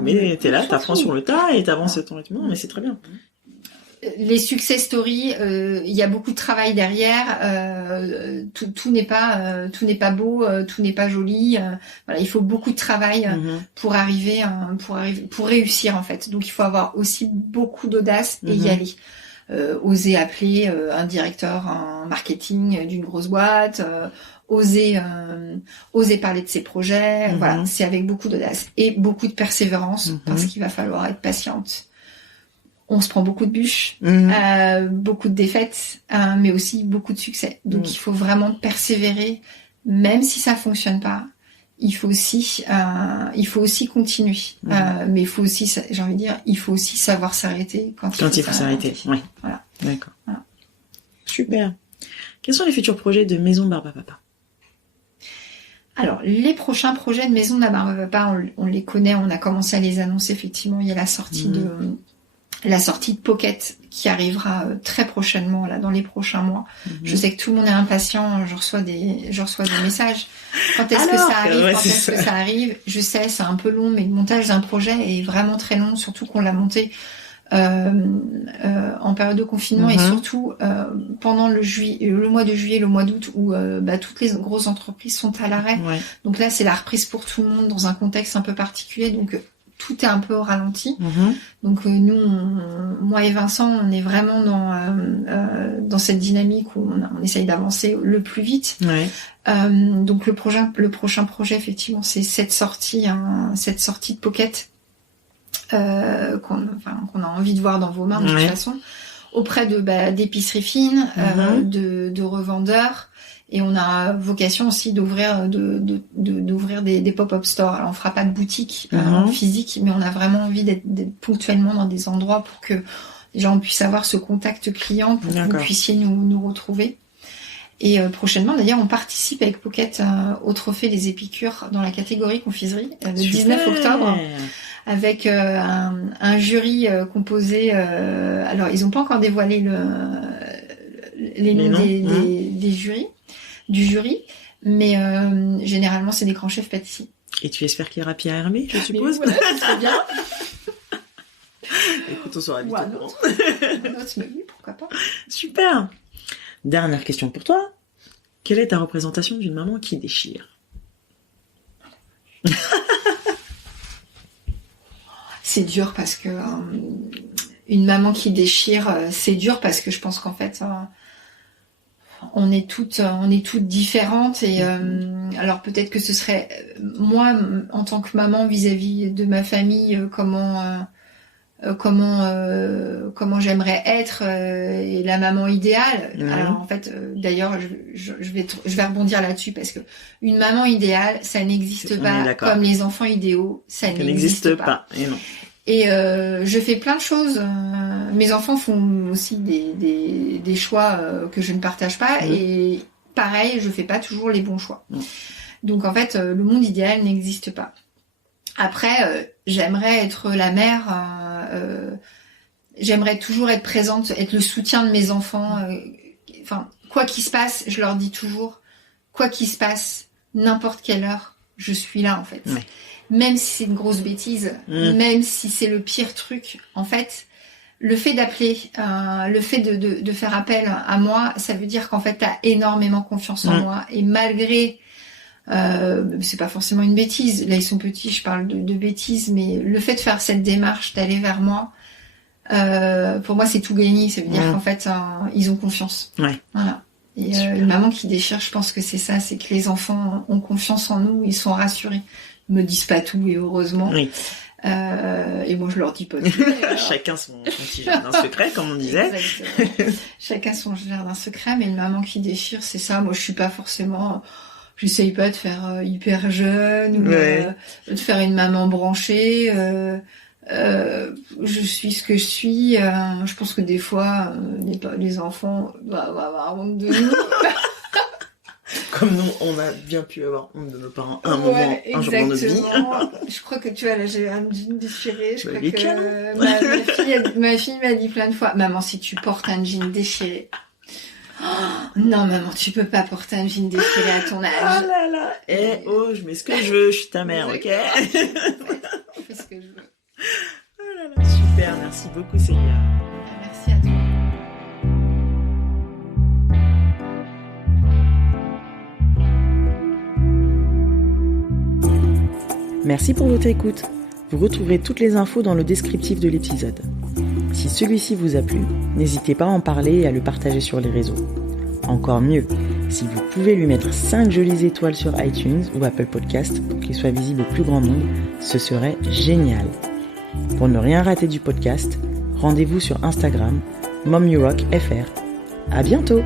mais t'es là, t'apprends sur le tas et t'avances ton rythme, mais c'est très bien. Les success stories, il y a beaucoup de travail derrière. Tout n'est pas beau, tout n'est pas joli. Voilà, il faut beaucoup de travail pour réussir en fait. Donc il faut avoir aussi beaucoup d'audace et y aller. Oser appeler un directeur en marketing d'une grosse boîte, oser parler de ses projets. Voilà, c'est avec beaucoup d'audace et beaucoup de persévérance parce qu'il va falloir être patiente. On se prend beaucoup de bûches, beaucoup de défaites, mais aussi beaucoup de succès. Donc il faut vraiment persévérer, même si ça fonctionne pas. Il faut aussi continuer. Mais il faut aussi, j'ai envie de dire, il faut aussi savoir s'arrêter quand il faut s'arrêter. Oui. Voilà. D'accord. Voilà. Super. Quels sont les futurs projets de Maison Barbe à Papa? Alors, les prochains projets de Maison de la Barbe à Papa, on les connaît, on a commencé à les annoncer, effectivement. Il y a la sortie la sortie de Pocket qui arrivera très prochainement, là, dans les prochains mois. Je sais que tout le monde est impatient, je reçois des messages. Quand est-ce que ça arrive? Quand est-ce que ça arrive? Je sais, c'est un peu long, mais le montage d'un projet est vraiment très long, surtout qu'on l'a monté en période de confinement et surtout pendant le mois de juillet, le mois d'août où toutes les grosses entreprises sont à l'arrêt. Ouais. Donc là, c'est la reprise pour tout le monde dans un contexte un peu particulier. Donc tout est un peu au ralenti. Donc nous, moi et Vincent, on est vraiment dans cette dynamique où on essaye d'avancer le plus vite. Ouais. Donc le prochain projet, effectivement, c'est cette sortie de Pocket qu'on a envie de voir dans vos mains de toute façon, auprès d'épiceries fines, de revendeurs. Et on a vocation aussi d'ouvrir des pop-up stores. Alors on fera pas de boutique physique, mais on a vraiment envie d'être ponctuellement dans des endroits pour que déjà on puisse avoir ce contact client, pour que vous puissiez nous retrouver. Et prochainement, d'ailleurs, on participe avec Pocket au Trophée des Épicures dans la catégorie confiserie le 19 octobre. Avec un jury composé. Alors ils n'ont pas encore dévoilé les noms des jurys. Du jury, mais généralement c'est des grands chefs pâtissiers. Et tu espères qu'il y aura Pierre Hermé, je suppose. Voilà, c'est bien. Écoute, on sera vite au courant. Oui, pourquoi pas. Super. Dernière question pour toi. Quelle est ta représentation d'une maman qui déchire? C'est dur parce que une maman qui déchire, c'est dur parce que je pense qu'en fait on est toutes différentes et alors peut-être que ce serait moi en tant que maman vis-à-vis de ma famille comment j'aimerais être et la maman idéale. Alors en fait d'ailleurs je vais rebondir là-dessus parce que une maman idéale ça n'existe pas comme les enfants idéaux ça n'existe pas. Et non. Et je fais plein de choses. Mes enfants font aussi des choix que je ne partage pas. Et pareil, je fais pas toujours les bons choix. Donc en fait, le monde idéal n'existe pas. Après, j'aimerais être la mère. J'aimerais toujours être présente, être le soutien de mes enfants. Enfin, quoi qu'il se passe, je leur dis toujours, quoi qu'il se passe, n'importe quelle heure, je suis là en fait. Ouais. Même si c'est une grosse bêtise, même si c'est le pire truc, en fait, le fait d'appeler, le fait de faire appel à moi, ça veut dire qu'en fait, t'as énormément confiance en moi. Et malgré, c'est pas forcément une bêtise, là ils sont petits, je parle de bêtises, mais le fait de faire cette démarche, d'aller vers moi, pour moi c'est tout gagné, ça veut dire qu'en fait, ils ont confiance. Ouais. Voilà. Et une maman qui déchire, je pense que c'est ça, c'est que les enfants ont confiance en nous, ils sont rassurés. Me disent pas tout et heureusement. Oui. Et moi je leur dis pas tout. Chacun son petit jardin secret comme on disait. Exactement. Chacun son jardin secret, mais une maman qui déchire, c'est ça. Moi je suis pas forcément. J'essaye pas de faire hyper jeune ou de faire une maman branchée. Je suis ce que je suis. Je pense que des fois les enfants vont avoir honte de nous. Comme nous, on a bien pu avoir honte de nos parents un jour dans notre vie. Je crois que tu vois, là, j'ai un jean déchiré. Je crois que ma fille m'a dit plein de fois, maman, si tu portes un jean déchiré. Non, maman, tu peux pas porter un jean déchiré à ton âge. Oh là là. Je mets ce que je veux, je suis ta mère, ok? Je fais ce que je veux. Oh là là, super, merci beaucoup, Célia. Merci à toi. Merci pour votre écoute. Vous retrouverez toutes les infos dans le descriptif de l'épisode. Si celui-ci vous a plu, n'hésitez pas à en parler et à le partager sur les réseaux. Encore mieux, si vous pouvez lui mettre 5 jolies étoiles sur iTunes ou Apple Podcast pour qu'il soit visible au plus grand nombre, ce serait génial. Pour ne rien rater du podcast, rendez-vous sur Instagram, momurockfr. À bientôt!